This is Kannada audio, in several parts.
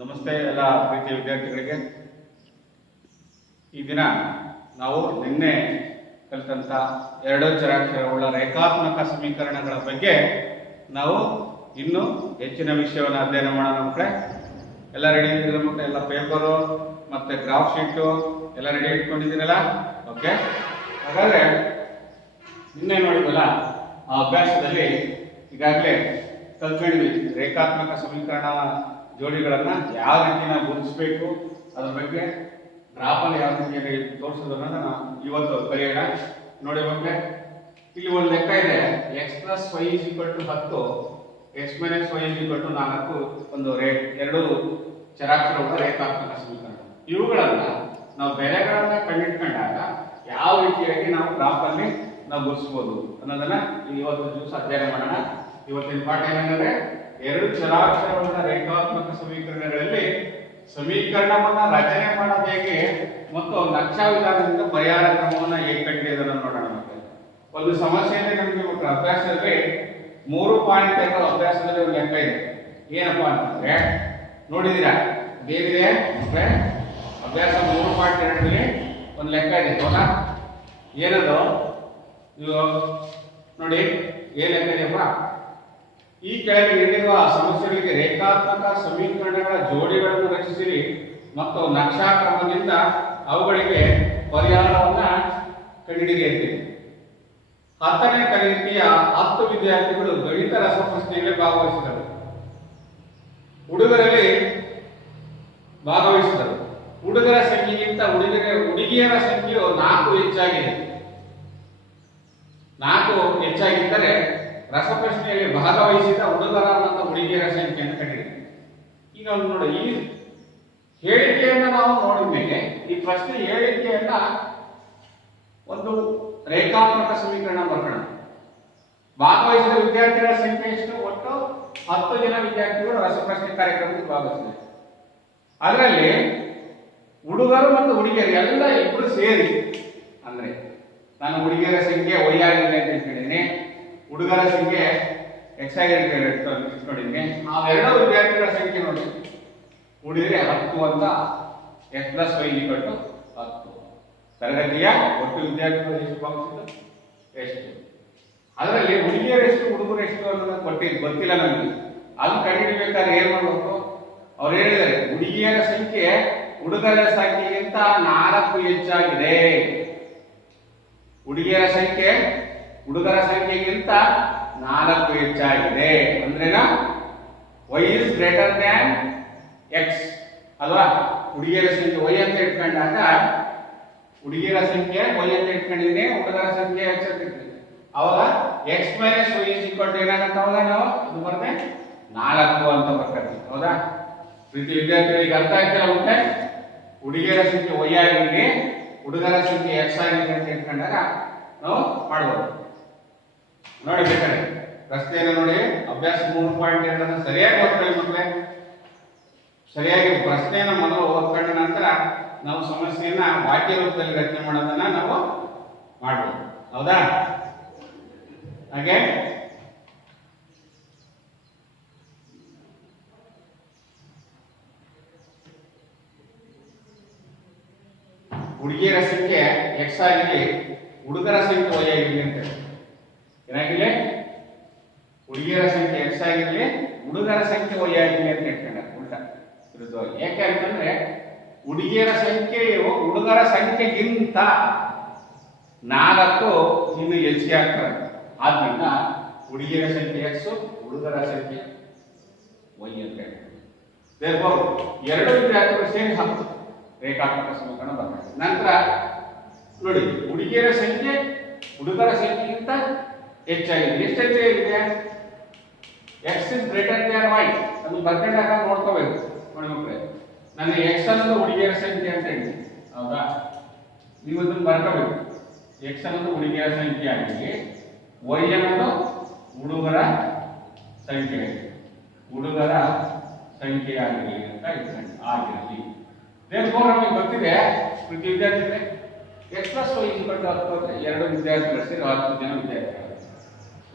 ನಮಸ್ತೆ ಎಲ್ಲ ಪ್ರೀತಿಯ ವಿದ್ಯಾರ್ಥಿಗಳಿಗೆ. ಈ ದಿನ ನಾವು ನಿನ್ನೆ ಕಲಿತಂತ ಎರಡು ಚರಾಕ್ಷರವುಳ್ಳ ರೇಖಾತ್ಮಕ ಸಮೀಕರಣಗಳ ಬಗ್ಗೆ ನಾವು ಇನ್ನು ಹೆಚ್ಚಿನ ವಿಷಯವನ್ನು ಅಧ್ಯಯನ ಮಾಡೋಣ ಮಕ್ಕಳೇ. ಎಲ್ಲ ರೆಡಿ ಇದ್ದೀರಾ ಮಕ್ಕಳೇ? ಎಲ್ಲ ಪೇಪರು ಮತ್ತೆ ಗ್ರಾಫ್ ಶೀಟು ಎಲ್ಲ ರೆಡಿ ಇಟ್ಕೊಂಡಿದ್ದೀರಲ್ಲ? ಓಕೆ. ಹಾಗಾದ್ರೆ ನಿನ್ನೆ ನೋಡಿದ್ವಲ್ಲ ಆ ಅಭ್ಯಾಸದಲ್ಲಿ ಈಗಾಗಲೇ ಕಲ್ತ್ಕೊಂಡಿದ್ವಿ ರೇಖಾತ್ಮಕ ಸಮೀಕರಣ ಜೋಡಿಗಳನ್ನ ಯಾವ ರೀತಿ ನಾವು ಗುರುತಿಸಬೇಕು, ಅದ್ರ ಬಗ್ಗೆ ಗ್ರಾಫಲ್ಲಿ ಯಾವ ರೀತಿ ತೋರಿಸೋದನ್ನ ನಾವು ಇವತ್ತು ಕಲಿಯೋಣ. ನೋಡಿ ಮಕ್ಕಳೇ, ಇಲ್ಲಿ ಒಂದು ಲೆಕ್ಕ ಇದೆ. X plus y is equal to 10, x minus y is equal to 4. ಒಂದು ಎರಡು ಚರಾಕ್ಷರಗಳ ರೇಖಾತ್ಮಕ ಸಮೀಕರಣ. ಇವುಗಳನ್ನ ನಾವು ಬೆಲೆಗಳನ್ನ ಕಂಡಿಟ್ಕೊಂಡಾಗ ಯಾವ ರೀತಿಯಾಗಿ ನಾವು ಗ್ರಾಫಲ್ಲಿ ನಾವು ಗುರುತಿಸಬಹುದು ಅನ್ನೋದನ್ನ ಇವತ್ತು ದಿವಸ ಅಧ್ಯಯನ ಮಾಡೋಣ. ಇವತ್ತಿನ ಪಾಠ ಏನಂದ್ರೆ ಎರಡು ಚರಾಕ್ಷರಗಳ ರೇಖಾತ್ಮಕ ಸಮೀಕರಣಗಳಲ್ಲಿ ಸಮೀಕರಣವನ್ನ ರಚನೆ ಮಾಡೋದು ಹೇಗೆ ಮತ್ತು ನಕ್ಷಾ ವಿಧಾನದಿಂದ ಪರಿಹಾರ ಕ್ರಮವನ್ನ ಹೇಗೆ ಕಂಡುಹಿಡಿಯೋದನ್ನ ನೋಡೋಣ. ಮತ್ತೆ ಒಂದು ಸಮಸ್ಯೆಯಲ್ಲಿ ನಮಗೆ ಅಭ್ಯಾಸದಲ್ಲಿ 3.5 ಅಭ್ಯಾಸದಲ್ಲಿ ಒಂದು ಲೆಕ್ಕ ಇದೆ. ಏನಪ್ಪಾ ಅಂತಂದ್ರೆ ನೋಡಿದೀರಾ, ಬೇರೆ ಅಭ್ಯಾಸ 3.2 ಒಂದು ಲೆಕ್ಕ ಇದೆ. ಹೌದಾ? ಏನದು ಇದು ನೋಡಿ, ಏನ್ ಲೆಕ್ಕ ಇದೆಯಪ್ಪ? ಈ ಕೆಳಗೆ ನೀಡಿರುವ ಸಮಸ್ಯೆಗಳಿಗೆ ರೇಖಾತ್ಮಕ ಸಮೀಕರಣಗಳ ಜೋಡಿಗಳನ್ನು ರಚಿಸಿರಿ ಮತ್ತು ನಕ್ಷಾ ಕ್ರಮದಿಂದ ಅವುಗಳಿಗೆ ಪರಿಹಾರವನ್ನ ಕಂಡುಹಿಡಿಯಿರಿ ಅಂತಿದೆ. 10ನೇ ತರಗತಿಯ 10 ವಿದ್ಯಾರ್ಥಿಗಳು ಗಣಿತ ರಸಪ್ರಶ್ನೆಯಲ್ಲಿ ಭಾಗವಹಿಸಿದರು. ಹುಡುಗರಲ್ಲಿ ಭಾಗವಹಿಸಿದರು. ಹುಡುಗರ ಸಂಖ್ಯೆಗಿಂತ ಹುಡುಗಿಯರ ಸಂಖ್ಯೆಯು 4 ಹೆಚ್ಚಾಗಿದೆ. 4 ಹೆಚ್ಚಾಗಿದ್ದರೆ ರಸಪ್ರಶ್ನೆಯಲ್ಲಿ ಭಾಗವಹಿಸಿದ ಹುಡುಗರ ಮತ್ತು ಹುಡುಗಿಯರ ಸಂಖ್ಯೆಯನ್ನು ಕಂಡಿದೆ. ಈಗ ನೋಡಿ, ಈ ಹೇಳಿಕೆಯನ್ನ ನಾವು ನೋಡಿದ ಮೇಲೆ ಈ ಪ್ರಶ್ನೆ ಹೇಳಿಕೆಯನ್ನ ಒಂದು ರೇಖಾತ್ಮಕ ಸಮೀಕರಣ ಬರ್ಕೋಣ. ಭಾಗವಹಿಸಿದ ವಿದ್ಯಾರ್ಥಿಗಳ ಸಂಖ್ಯೆ ಎಷ್ಟು? ಒಟ್ಟು 10 ಜನ ವಿದ್ಯಾರ್ಥಿಗಳು ರಸಪ್ರಶ್ನೆ ಕಾರ್ಯಕ್ರಮದಲ್ಲಿ ಭಾಗವಹಿಸಿದ್ದಾರೆ. ಅದರಲ್ಲಿ ಹುಡುಗರು ಮತ್ತು ಹುಡುಗಿಯರು ಎಲ್ಲ ಇಬ್ಬರು ಸೇರಿ, ಅಂದ್ರೆ ನಾನು ಹುಡುಗಿಯರ ಸಂಖ್ಯೆ ವೈ ಆಗಿದೆ ಅಂತ ಹೇಳ್ತಿದ್ದೀನಿ, ಹುಡುಗರ ಸಂಖ್ಯೆ ಎಕ್ಸ್ ಆಗಿದೆ ಇಟ್ಕೊಂಡಿದ್ದೀನಿ. ಅವೆರಡು ವಿದ್ಯಾರ್ಥಿಗಳ ಸಂಖ್ಯೆ ನೋಡಿ ಕೂಡಿದ್ರೆ 10 ಅಂತ x plus y equal to 10. ತರಗತಿಯ ಒಟ್ಟು ವಿದ್ಯಾರ್ಥಿಗಳು ಎಷ್ಟು ಭಾಗವಹಿಸಿದ್ದು ಎಷ್ಟು? ಅದರಲ್ಲಿ ಹುಡುಗಿಯರು ಎಷ್ಟು ಹುಡುಗರು ಎಷ್ಟು ಅನ್ನೋದನ್ನ ಗೊತ್ತಿಲ್ಲ ನಮಗೆ. ಅದು ಕಂಡುಹಿಡಿಬೇಕಾದ್ರೆ ಏನ್ ಮಾಡಬೇಕು? ಅವ್ರು ಹೇಳಿದ್ದಾರೆ ಹುಡುಗಿಯರ ಸಂಖ್ಯೆ ಹುಡುಗರ ಸಂಖ್ಯೆಗಿಂತ 4 ಹೆಚ್ಚಾಗಿದೆ. ಹುಡುಗಿಯರ ಸಂಖ್ಯೆ ಹುಡುಗರ ಸಂಖ್ಯೆಗಿಂತ 4 ಹೆಚ್ಚಾಗಿದೆ ಅಂದ್ರೇನ y is greater than x ಅಲ್ವಾ? ಹುಡುಗಿಯರ ಸಂಖ್ಯೆ y ಅಂತ ಇಟ್ಕೊಂಡಾಗ ಹುಡುಗಿಯರ ಸಂಖ್ಯೆ y ಅಂತ ಇಟ್ಕೊಂಡಿದ್ದೀನಿ, ಹುಡುಗರ ಸಂಖ್ಯೆ x ಅಂತ ಇಟ್ಕೊಂಡಿದ್ದೀನಿ. ಅವಾಗ x minus y is equal to ಏನಾಗುತ್ತೆ? ಅವಾಗ ನಾವು ಅದು ಬರುತ್ತೆ 4 ಅಂತ ಬರ್ತೀವಿ. ಹೌದಾ? ಪ್ರೀತಿ ವಿದ್ಯಾರ್ಥಿಗಳಿಗೆ ಅರ್ಥ ಆಗ್ತಿಲ್ಲ ಮತ್ತೆ? ಹುಡುಗಿಯರ ಸಂಖ್ಯೆ y ಆಗಿದೆ, ಹುಡುಗರ ಸಂಖ್ಯೆ x ಆಗಿದೆ ಅಂತ ಇಟ್ಕೊಂಡಾಗ ನಾವು ಮಾಡ್ಬೋದು. ನೋಡಿ ಬೇಕಾದ್ರೆ ಪ್ರಶ್ನೆಯನ್ನು ನೋಡಿ, ಅಭ್ಯಾಸ 3.2 ಸರಿಯಾಗಿ ಓದ್ಕೊಳ್ಳಿ ಮಕ್ಕಳೇ. ಸರಿಯಾಗಿ ಪ್ರಶ್ನೆಯನ್ನು ಮೊದಲು ಓದ್ಕೊಂಡ ನಂತರ ನಾವು ಸಮಸ್ಯೆಯನ್ನ ವಾಕ್ಯ ರೂಪದಲ್ಲಿ ರಚನೆ ಮಾಡೋದನ್ನ ನಾವು ಮಾಡ್ಬೋದು. ಹೌದಾ? ಹಾಗೆ ಹುಡುಗಿಯರ ಸಂಖ್ಯೆ x ಆಗಿದೆ, ಹುಡುಗರ ಸಂಖ್ಯೆ y ಆಗಿದೆ ಅಂತ ಏನಾಗಿದೆ? ಹುಡುಗಿಯರ ಸಂಖ್ಯೆ x ಆಗಿರಲಿ, ಹುಡುಗರ ಸಂಖ್ಯೆ y ಆಗಿದೆ ಅಂತ ಹೇಳ್ಕೊಂಡ ಉಲ್ಟಾ ವಿರುದ್ಧವಾಗಿ. ಯಾಕೆ ಅಂತಂದ್ರೆ ಹುಡುಗಿಯರ ಸಂಖ್ಯೆಯು ಹುಡುಗರ ಸಂಖ್ಯೆಗಿಂತ 4 ಇನ್ನು ಹೆಚ್ಚಿಗೆ ಆಗ್ತದೆ. ಆದ್ರಿಂದ ಹುಡುಗಿಯರ ಸಂಖ್ಯೆ x, ಹುಡುಗರ ಸಂಖ್ಯೆ y ಅಂತ ಹೇಳ್ತಾರೆ. ಎರಡು ವಿದ್ಯಾರ್ಥಿಗಳು ಸೇರಿ 10 ರೇಖಾತ್ಮಕ ಸಮೀಕರಣ ಬರ್ತದೆ. ನಂತರ ನೋಡಿ, ಹುಡುಗಿಯರ ಸಂಖ್ಯೆ ಹುಡುಗರ ಸಂಖ್ಯೆಗಿಂತ ಹೆಚ್ಚಾಗಿದೆ. ಎಷ್ಟು ಹೆಚ್ಚಾಗಿದೆ? x is greater than y. ಅದು ಬರ್ಕೊಂಡಾಗ ನೋಡ್ಕೋಬೇಕು. ನೋಡಿ ಮಕ್ಕಳೇ, ನನ್ನ x ಅನ್ನೋದು ಹುಡುಗಿಯರ ಸಂಖ್ಯೆ ಅಂತ ಹೇಳಿ, ಹೌದಾ? ನೀವು ಅದನ್ನು ಬರ್ಕೋಬೇಕು. x ಅನ್ನೋದು ಹುಡುಗಿಯರ ಸಂಖ್ಯೆ ಆಗಿದೆ, y ಅನ್ನೋದು ಹುಡುಗರ ಸಂಖ್ಯೆ ಹುಡುಗರ ಸಂಖ್ಯೆ ಆಗಿರಲಿ ಅಂತ ಇಟ್ಕೊಂಡು ಆಗಿರಲಿ. ನಮಗೆ ಗೊತ್ತಿದೆ ಪ್ರತಿ ವಿದ್ಯಾರ್ಥಿಗಳೇ x plus y equal to 10 ಅಂದ್ರೆ ಎರಡು ವಿದ್ಯಾರ್ಥಿಗಳು ಸೇರಿ 10 ಜನ ವಿದ್ಯಾರ್ಥಿಗಳು.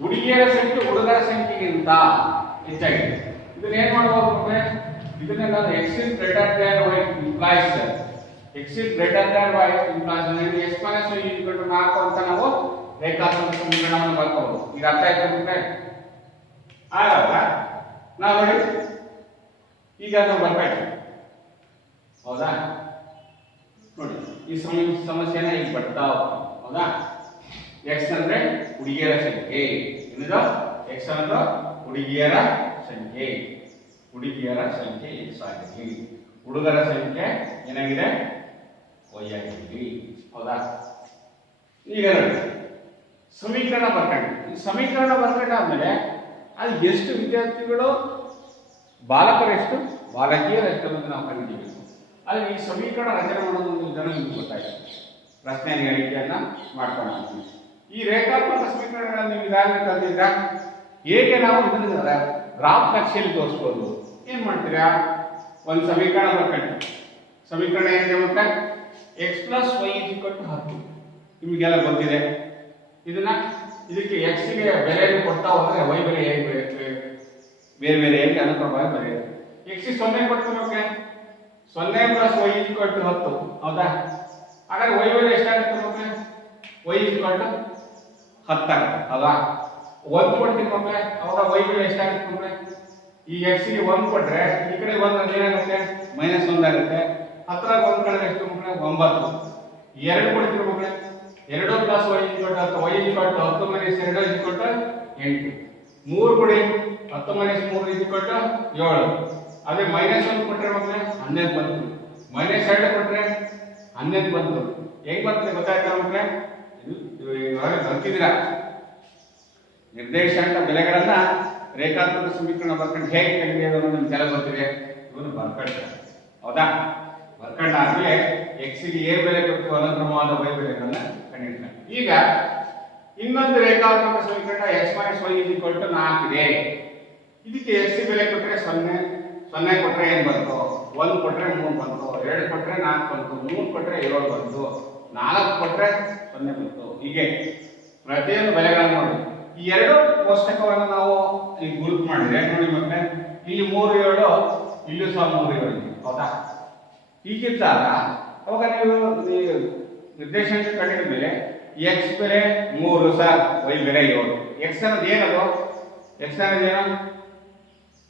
ಹುಡುಗಿಯರ ಸಂಖ್ಯೆ ಹುಡುಗರ ಸಂಖ್ಯೆಗಿಂತ ಹೆಚ್ಚಾಗಿದೆ. ಇದನ್ನ ಏನ್ ಮಾಡಬಹುದು? ಇದನ್ನ ನಾನು x is greater than y implies x is greater than y implies ಅಂದ್ರೆ x minus y equal to 4 ಅಂತ ನಾವು ರೇಖಾತ್ಮಕ ಸಮೀಕರಣವನ್ನು ಬರ್ಕೋಬಹುದು. ಈಗ ಅರ್ಥ ಆಯ್ತಾ ನಿಮಗೆ? ಆಗ ನಾವು ನೋಡಿ ಈಗ ನಾವು ಬರ್ಬೇಕು. ಹೌದಾ? ನೋಡಿ ಈ ಸಮಸ್ಯೆನ ಈಗ ಬರ್ತಾ ಹೋಗ್ತೀವಿ. ಹೌದಾ? x ಅಂದ್ರೆ ಹುಡುಗಿಯರ ಸಂಖ್ಯೆ. ಏನದು? x ಅಂದ್ರೆ ಹುಡುಗಿಯರ ಸಂಖ್ಯೆ. ಹುಡುಗಿಯರ ಸಂಖ್ಯೆ x ಆಗಿದೆ. ಹುಡುಗರ ಸಂಖ್ಯೆ ಏನಾಗಿದೆ? y ಆಗಿದೆ. ಹೌದಾ? ಈಗ ನೋಡಿ ಸಮೀಕರಣ ಬರ್ಕೊಂಡು ಈ ಸಮೀಕರಣ ಬರ್ಕೊಂಡಾದ್ಮೇಲೆ ಅದು ಎಷ್ಟು ವಿದ್ಯಾರ್ಥಿಗಳು ಬಾಲಕರೆಷ್ಟು ಬಾಲಕಿಯರೆಷ್ಟು ಅಂತ ನಾವು ಕಂಡುಹಿಡಿಯಬೇಕು. ಅಲ್ಲಿ ಈ ಸಮೀಕರಣ ರಚನೆ ಮಾಡೋದು ಒಂದು ವಿಧಾನ ನಿಮ್ಗೆ ಗೊತ್ತಾಯ್ತು. ಪ್ರಶ್ನೆ ಹೇಳಿಕೆಯನ್ನ ಮಾಡ್ಕೊಂಡು ಈ ರೇಖಾತ್ಮಕ ಸಮೀಕರಣಗಳನ್ನು ನೀವು ಈಗಾಗಲೇ ಕಲಿತಿದ್ರಾ? ಹೇಗೆ ನಾವು ಇದನ್ನ ಗ್ರಾಫ್ ನಕ್ಷೆಯಲ್ಲಿ ತೋರಿಸ್ಬೋದು? ಏನ್ ಮಾಡ್ತೀರಾ? ಒಂದು ಸಮೀಕರಣ ಬರ್ಕೊಂಡು ಸಮೀಕರಣ ಏನಿದೆ ಮತ್ತೆ x + y = 10 ನಿಮಗೆಲ್ಲ ಗೊತ್ತಿದೆ. ಇದಕ್ಕೆ x ಗೆ ಬೆಲೆಯನ್ನು ಕೊಡ್ತಾ ಹೋದ್ರೆ y ಬೆಲೆ ಹೇಗೆ ಬೇರೆ ಬೇರೆ ಹೇಗೆ ಅನುಕ್ರಮವಾಗಿ ಬರೆಯುತ್ತೆ. x 0 ಕೊಡ್ತೀವಿ ಓಕೆ 0 + y = 10. ಹೌದಾ? ಹಾಗಾದ್ರೆ y ಬೆಲೆ ಎಷ್ಟಾಗುತ್ತೆ ಮಕ್ಕಳೇ? y = 10 ಆಗುತ್ತೆ. ಅಲ್ವಾ? 1 ಕೊಡ್ತೀವಿ ಮಕ್ಕಳೇ, ಅವಾಗ y ಬೆಲೆ ಎಷ್ಟಾಗುತ್ತೆ ಮಕ್ಕಳೇ? ಈ x ಗೆ 1 ಕೊಟ್ರೆ ಈ ಕಡೆ 1 ಅಂದ್ರೆ ಏನಾಗುತ್ತೆ? -1 ಆಗುತ್ತೆ. 10 ರ 1 ಕಡೆ ಎಷ್ಟು ಮಕ್ಕಳೇ? 9. 2 ಕೊಡ್ತೀವಿ ಮಕ್ಕಳೇ, 2 + y = 10, y = 10 - 2 = 8. 3 ಕೊಡಿ, 10 - 3 = 7. ಅದೇ -1 ಕೊಟ್ರೆ ಮಕ್ಕಳೇ 11 ಬಂತು. -2 ಕೊಟ್ರೆ 11 ಬಂತು. ಹೇಗೆ ಬರ್ತದೆ ಗೊತ್ತಾಯ್ತಾ ಮಕ್ಕಳೇ? ಇದು ಇವಾಗ ಬರ್ತಿದ್ದೀರಾ ನಿರ್ದೇಶಾಂಕ ಬೆಲೆಗಳನ್ನ ರೇಖಾತ್ಮಕ ಸಮೀಕರಣ ಬರ್ಕೊಂಡು ಹೇಗೆ ಕಂಡುಹಿಡಿಯೋದು ನಿಮ್ಗೆಲ್ಲ ಗೊತ್ತಿದೆ. ಇವನು ಬರ್ಕೊಳ್ತಾರೆ. ಹೌದಾ? ಬರ್ಕೊಂಡಾದ್ಮೇಲೆ x ಗೆ ಏ ಬೆಲೆ ಕೊಟ್ಟು ಅನುಕ್ರಮವಾದ y ಬೆಲೆಗಳನ್ನ ಕಂಡುಹಿಡಿತಾರೆ. ಈಗ ಇನ್ನೊಂದು ರೇಖಾತ್ಮಕ ಸಮೀಕರಣ x - y = 4 ಇದೆ. ಇದಕ್ಕೆ x ಬೆಲೆ ಕೊಟ್ಟರೆ 0 0 ಕೊಟ್ಟರೆ ಏನು ಬಂತು? 1 ಕೊಟ್ಟರೆ 3 ಬಂತು, 2 ಕೊಟ್ಟರೆ 4 ಬಂತು, 3 ಕೊಟ್ಟರೆ 7 ಬಂತು, 4 ಕೊಟ್ಟರೆ 0 ಬಂತು. ಹೀಗೆ ಪ್ರತಿಯೊಂದು ಬೆಲೆಗಳನ್ನು ನೋಡಿ. ಈ ಎರಡು ಕೋಷ್ಟಕವನ್ನು ನಾವು ಈಗ ಗುರುತು ಮಾಡಿದ್ರೆ ನೋಡಿ ಮತ್ತೆ ಇಲ್ಲಿ 3 7 ಇಲ್ಲೂ ಸಹ 3 7 ಇದೆ. ಹೌದಾ? ಹೀಗಿದ್ದಾಗ ಅವಾಗ ನೀವು ನಿರ್ದೇಶಾಂಕ ಕಂಡಿದ ಮೇಲೆ x ಬೆಲೆ 3 ಸರ್ y ಬೆಲೆ 7. x ಅನ್ನೋದು ಏನದು? x ಅನ್ನೋದು ಏನು?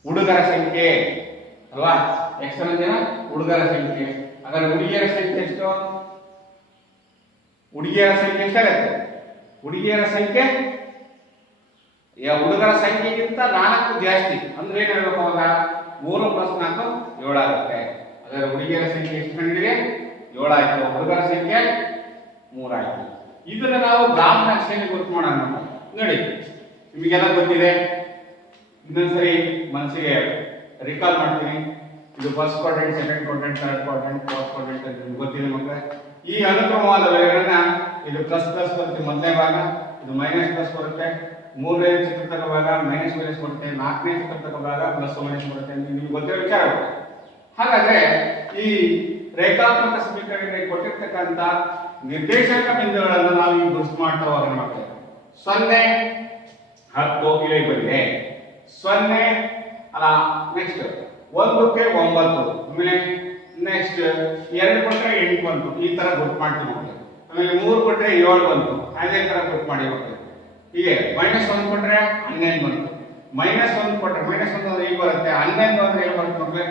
ಹುಡುಗರ ಸಂಖ್ಯೆ ಅಲ್ವಾ? x ಅನ್ನೋದು ಏನು? ಹುಡುಗರ ಸಂಖ್ಯೆ. ಹಾಗಾದ್ರೆ ಹುಡುಗಿಯರ ಸಂಖ್ಯೆ ಎಷ್ಟು? ಹುಡುಗಿಯರ ಸಂಖ್ಯೆ ಎಷ್ಟಾಗುತ್ತೆ? ಹುಡುಗಿಯರ ಸಂಖ್ಯೆ ಹುಡುಗರ ಸಂಖ್ಯೆಗಿಂತ 4 ಜಾಸ್ತಿ. ಅಂದ್ರೆ ಏನ್ ಹೇಳ್ಬೇಕು? ಅವಾಗ 3 + 4 7 ಆಗುತ್ತೆ. ಅದರ ಹುಡುಗಿಯರ ಸಂಖ್ಯೆ ಎಷ್ಟು ಕಂಡಿದೆ? 7 ಆಯ್ತು. ಹುಡುಗರ ಸಂಖ್ಯೆ 3 ಆಯ್ತು. ಇದನ್ನ ನಾವು ಗ್ರಾಫ್ ನಕ್ಷೆಯಲ್ಲಿ ಗುರುತು ಮಾಡೋಣ. ನೋಡಿ ನಿಮಗೆಲ್ಲ ಗೊತ್ತಿದೆ. ಇನ್ನೊಂದ್ಸರಿ ಮನಸ್ಸಿಗೆ ರಿಕಾಲ್ ಮಾಡ್ತೀನಿ. ಇದು first quadrant, second quadrant, third quadrant, fourth quadrant ಅಂತ ನಿಮ್ಗೆ ಗೊತ್ತಿದೆ ಮಕ್ಕಳೇ. ಈ ಅನುಕ್ರಮವಾದ ಬೆಲೆಗಳನ್ನ ಇದು ಪ್ಲಸ್ ಬರುತ್ತೆ ಮೊದಲನೇ ಭಾಗ, ಇದು ಮೈನಸ್ ಬರುತ್ತೆ, 3ನೇ ಚಿತ್ರತಕ ಭಾಗ ಮೈನಸ್ ಬರುತ್ತೆ, 4ನೇ ಚಿತ್ರತಕ ಭಾಗ ಪ್ಲಸ್ ಮೈನಸ್ ಬರುತ್ತೆ. ನಿಮ್ಗೆ ಗೊತ್ತಿರೋ ವಿಚಾರ. ಹಾಗಾದ್ರೆ ಈ ರೇಖಾತ್ಮಕ ಸಮೀಕರಣಕ್ಕೆ ಕೊಟ್ಟಿರ್ತಕ್ಕಂಥ ನಿರ್ದೇಶಾಂಕ ಬಿಂದುಗಳನ್ನು ನಾವು ಈಗ ಗುರುತು ಮಾಡ್ತಾ ಹೋಗೋಣ ಮಕ್ಕಳೇ. 0 10 ಇಲ್ಲೇ ಬಂದಿದೆ. 0 ಅಲ್ಲ, ನೆಕ್ಸ್ಟ್ 1ಕ್ಕೆ 9, ಆಮೇಲೆ ನೆಕ್ಸ್ಟ್ 2 ಕೊಟ್ರೆ 8 ಬಂತು. ಈ ತರ ಗುರುತು ಮಾಡ್ತೀವಿ ಮಕ್ಕಳು. ಆಮೇಲೆ 3 ಕೊಟ್ರೆ 7 ಬಂತು. ಅದೇ ತರ ಗುರುತು ಮಾಡಿ ಮಕ್ಕಳು. ಹೀಗೆ -1 ಕೊಟ್ರೆ 11 ಬಂತು. -1 ಕೊಟ್ರೆ -1 ಅಂದ್ರೆ ಈಗ ಬರುತ್ತೆ. 11 ಅಂದ್ರೆ ಏನು ಬರುತ್ತೆ ಮಕ್ಕಳೇ?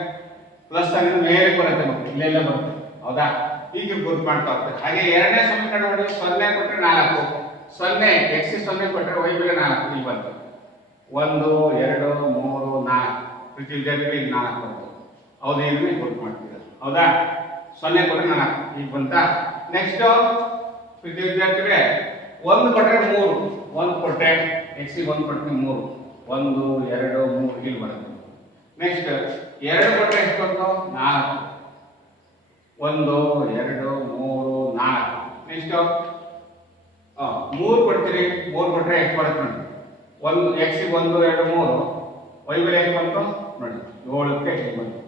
ಪ್ಲಸ್ ಅಂದ್ರೆ ಮೇಲೆ ಬರುತ್ತೆ ಮಕ್ಕಳು, ಇಲ್ಲೆಲ್ಲ ಬರುತ್ತೆ. ಹೌದಾ? ಹೀಗೆ ಗುರುತು ಮಾಡ್ತಾ ಹೋಗ್ತಾರೆ. ಹಾಗೆ ಎರಡನೇ ಸಮೀಕರಣ ನೋಡಿ. 0 ಕೊಟ್ರೆ 4, 0 x 0 ಕೊಟ್ರೆ y ಬೆಲೆ 4 ಇಲ್ಲಿ ಬಂತು. 1 2 3 4 ಪ್ರತಿ ವಿದ್ಯಾರ್ಥಿಗಳಿಗೆ 4 ಬಂತು. ಹೌದು, ಇದನ್ನೇ ಗುರುತು ಮಾಡ್ತೀರಾ. ಹೌದಾ? 0 ಕೊಟ್ರೆ 4 ಈಗ ಬಂತಾ? ನೆಕ್ಸ್ಟ್ ಪ್ರತಿ ವಿದ್ಯಾರ್ಥಿಗಳಿಗೆ 1 ಕೊಟ್ರೆ 3, 1 ಕೊಟ್ರೆ x 1 ಕೊಟ್ರೆ 3, 1 2 3 ಇಲ್ಲಿ ಬರುತ್ತೆ. ನೆಕ್ಸ್ಟ್ 2 ಕೊಟ್ರೆ ಎಷ್ಟು ಬಂತು? 4, 1 2 3 4. ನೆಕ್ಸ್ಟ್ 3 ಕೊಡ್ತೀರಿ, 3 ಕೊಟ್ರೆ ಎಷ್ಟು ಬರುತ್ತೆ ನೋಡಿ. 1 x 1 2 3, y ಬೆಲೆ ಎಷ್ಟು ಬಂತು ನೋಡಿ? 7ಕ್ಕೆ ಎಷ್ಟು ಬಂತು.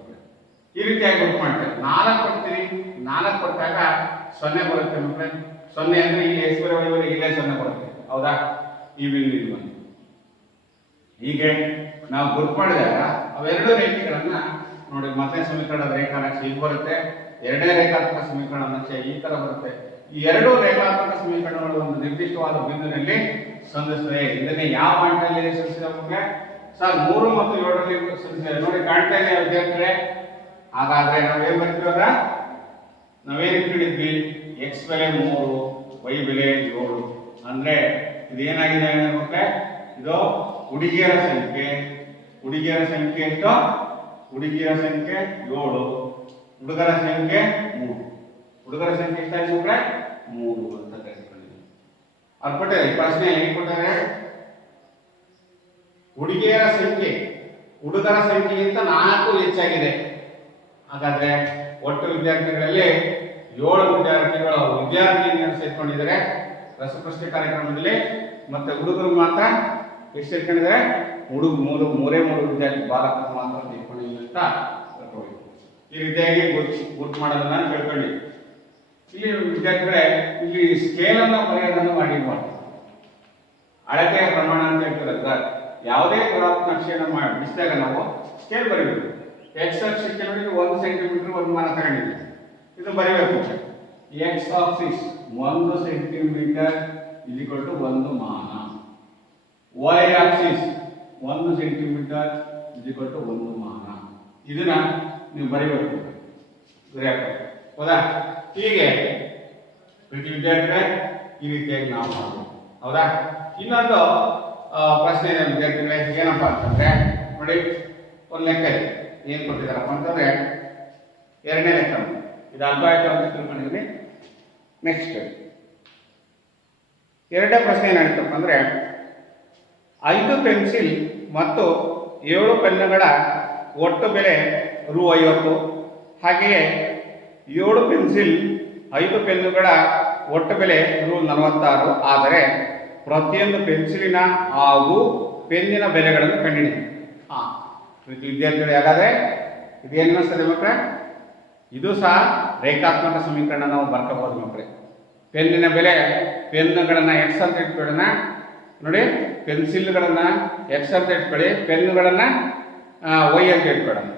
ಈ ರೀತಿಯಾಗಿ ಗುರುತು ಮಾಡ್ತಾರೆ. 4 ಕೊಡ್ತೀರಿ, 4 ಕೊಟ್ಟಾಗ 0 ಬರುತ್ತೆ ಮಕ್ಕಳೇ. 0 ಅಂದ್ರೆ ಇಲ್ಲಿ x ಬೆಲೆ y ಬೆಲೆ ಇಲ್ಲೇ 0 ಬರುತ್ತೆ. ಹೌದಾ? ಈ ಬಿಂದು ಇದು ಬಂತು. ಹೀಗೆ ನಾವು ಗುರುತು ಮಾಡಿದಾಗ ಅವೆರಡು ರೇಖೆಗಳನ್ನ ನೋಡಿ ಮೊದಲನೇ ಸಮೀಕರಣದ ರೇಖಾ ನಕ್ಷೆ ಹೀಗೆ ಬರುತ್ತೆ, ಎರಡನೇ ರೇಖಾತ್ಮಕ ಸಮೀಕರಣ ನಕ್ಷೆ ಈ ತರ ಬರುತ್ತೆ. ಈ ಎರಡು ರೇಖಾತ್ಮಕ ಸಮೀಕರಣಗಳು ಒಂದು ನಿರ್ದಿಷ್ಟವಾದ ಬಿಂದುವಿನಲ್ಲಿ ಸಂಧಿಸುತ್ತವೆ. ಇದನ್ನೇ ಯಾವ ಪಾಯಿಂಟ್ ಅಲ್ಲಿ ಸಂಧಿಸಿದ ಸರ್ 3 ಮತ್ತು 7ರಲ್ಲಿ ಸಂಧಿಸಿದೆ ನೋಡಿ, ಕಾಣ್ತಾ ಇದೆ ವಿದ್ಯಾರ್ಥಿಗಳೇ. ಹಾಗಾದ್ರೆ ನಾವೇನ್ ಬರ್ತೀವಾಗ ನಾವೇನ್ ಇಟ್ಕೊಂಡಿದ್ವಿ, x ಬೆಲೆ 3 y ಬೆಲೆ 7. ಅಂದ್ರೆ ಇದೇನಾಗಿದೆ ಮಕ್ಕಳೇ, ಇದು ಹುಡುಗಿಯರ ಸಂಖ್ಯೆ ಎಷ್ಟು? ಹುಡುಗಿಯರ ಸಂಖ್ಯೆ 7, ಹುಡುಗರ ಸಂಖ್ಯೆ 3. ಹುಡುಗರ ಸಂಖ್ಯೆ ಎಷ್ಟಾಗಿದೆ ಮಕ್ಕಳೇ? 3 ಅಂತ ಕರೆಸಿಕೊಂಡಿದ್ದೀವಿ. ಅಲ್ಪಟ್ಟೆ ಈ ಪ್ರಶ್ನೆ ಹೇಗೆ ಕೊಟ್ಟಾರೆ, ಹುಡುಗಿಯರ ಸಂಖ್ಯೆ ಹುಡುಗರ ಸಂಖ್ಯೆಗಿಂತ 4 ಹೆಚ್ಚಾಗಿದೆ. ಹಾಗಾದ್ರೆ ಒಟ್ಟು ವಿದ್ಯಾರ್ಥಿಗಳಲ್ಲಿ 7 ವಿದ್ಯಾರ್ಥಿನಿಯರು ಸೇರ್ಕೊಂಡಿದ್ದಾರೆ ರಸಪ್ರಶ್ನೆ ಕಾರ್ಯಕ್ರಮದಲ್ಲಿ. ಮತ್ತೆ ಹುಡುಗರು ಮಾತ್ರ ಎಷ್ಟು ಸೇರ್ಕೊಂಡಿದ್ದಾರೆ? ಮೂರೇ ವಿದ್ಯಾರ್ಥಿ ಬಾಲಕರು ಮಾತ್ರ ಸೇರ್ಕೊಂಡಿಲ್ಲ ಅಂತ ತಿಳ್ಕೊಬೇಕು. ಈ ರೀತಿಯಾಗಿ ಗುರ್ತು ಮಾಡೋದನ್ನ ತಿಳ್ಕೊಳ್ಳಿ. ಇಲ್ಲಿ ವಿದ್ಯಾರ್ಥಿಗಳೇ, ಇಲ್ಲಿ ಸ್ಕೇಲ್ ಅನ್ನು ಬರೆಯೋದನ್ನು ಮಾಡಿರ್ಬಾರ್ದು. ಅಳತೆಯ ಪ್ರಮಾಣ ಅಂತ ಹೇಳ್ತಾರೆ ಸರ್. ಯಾವುದೇ ಗುಣಾತ್ಮಕ ನಕ್ಷೆಯನ್ನು ಬಿಡಿಸಿದಾಗ ನಾವು ಸ್ಕೇಲ್ ಬರೀಬೇಕು. ಎಕ್ಸ್ ಅಕ್ಷಕ್ಕೆ ನೋಡಿ 1 ಸೆಂಟಿಮೀಟರ್ ಒಂದು ಮಾನ ತಗೊಂಡಿದ್ದೀವಿ, ಇದು ಬರೀಬೇಕು. ಎಕ್ಸ್ ಆಕ್ಸಿಸ್ 1 ಸೆಂಟಿಮೀಟರ್ = 1 ಮಾನ. ವೈ ಆಕ್ಸಿಸ್ 1 ಸೆಂಟಿಮೀಟರ್ = 1 ಮಾನ. ಇದನ್ನ ನೀವು ಬರೀಬೇಕು, ಹೌದಾ? ಹೀಗೆ ಪ್ರತಿ ವಿದ್ಯಾರ್ಥಿಗಳೇ ಈ ರೀತಿಯಾಗಿ ನಾವು ಮಾಡಬೇಕು, ಹೌದಾ? ಇನ್ನೊಂದು ಪ್ರಶ್ನೆ ಇದೆ ವಿದ್ಯಾರ್ಥಿಗಳೇ, ಏನಪ್ಪಾ ಅಂತಂದ್ರೆ ನೋಡಿ, ಒಂದು ಲೆಕ್ಕ ಇದೆ. ಏನ್ ಕೊಟ್ಟಿದ್ದಾರಪ್ಪ ಅಂತಂದ್ರೆ ಎರಡನೇ ಲೆಕ್ಕ. ಇದು ಅರ್ಥ ಆಯ್ತು ಅಂತ ತಿಳ್ಕೊಂಡಿದ್ದೀನಿ. ನೆಕ್ಸ್ಟ್ ಎರಡನೇ ಪ್ರಶ್ನೆ ಏನಾಯ್ತಪ್ಪ ಅಂದ್ರೆ, 5 ಪೆನ್ಸಿಲ್ ಮತ್ತು 7 ಪೆನ್ನುಗಳ ಒಟ್ಟು ಬೆಲೆ ರೂ. 50. ಹಾಗೆಯೇ 7 ಪೆನ್ಸಿಲ್ 5 ಪೆನ್ನುಗಳ ಒಟ್ಟು ಬೆಲೆ ರೂ. 46. ಆದರೆ ಪ್ರತಿಯೊಂದು ಪೆನ್ಸಿಲಿನ ಹಾಗೂ ಪೆನ್ನಿನ ಬೆಲೆಗಳನ್ನು ಕಂಡುಹಿಡಿಯಿರಿ. ವಿದ್ಯಾರ್ಥಿಗಳು ಯಾರಾದ್ರೆ ಇದೇನು ಅನ್ನಿಸ್ತದೆ ಮಕ್ಕಳೇ, ಇದು ಸಹ ರೇಖಾತ್ಮಕ ಸಮೀಕರಣ ನಾವು ಬರ್ಕೋಬಹುದು ಮಕ್ಕಳೇ. ಪೆನ್ನಿನ ಬೆಲೆ, ಪೆನ್ನುಗಳನ್ನ ಎಕ್ಸ್ ಅಂತ ಇಟ್ಕೊಳ್ಳೋಣ ನೋಡಿ, ಪೆನ್ಸಿಲ್ಗಳನ್ನ ಎಕ್ಸ್ ಅಂತ ಇಟ್ಕೊಳ್ಳಿ, ಪೆನ್ನುಗಳನ್ನ ವೈ ಅಂತ ಇಟ್ಕೊಳ್ಳೋಣ,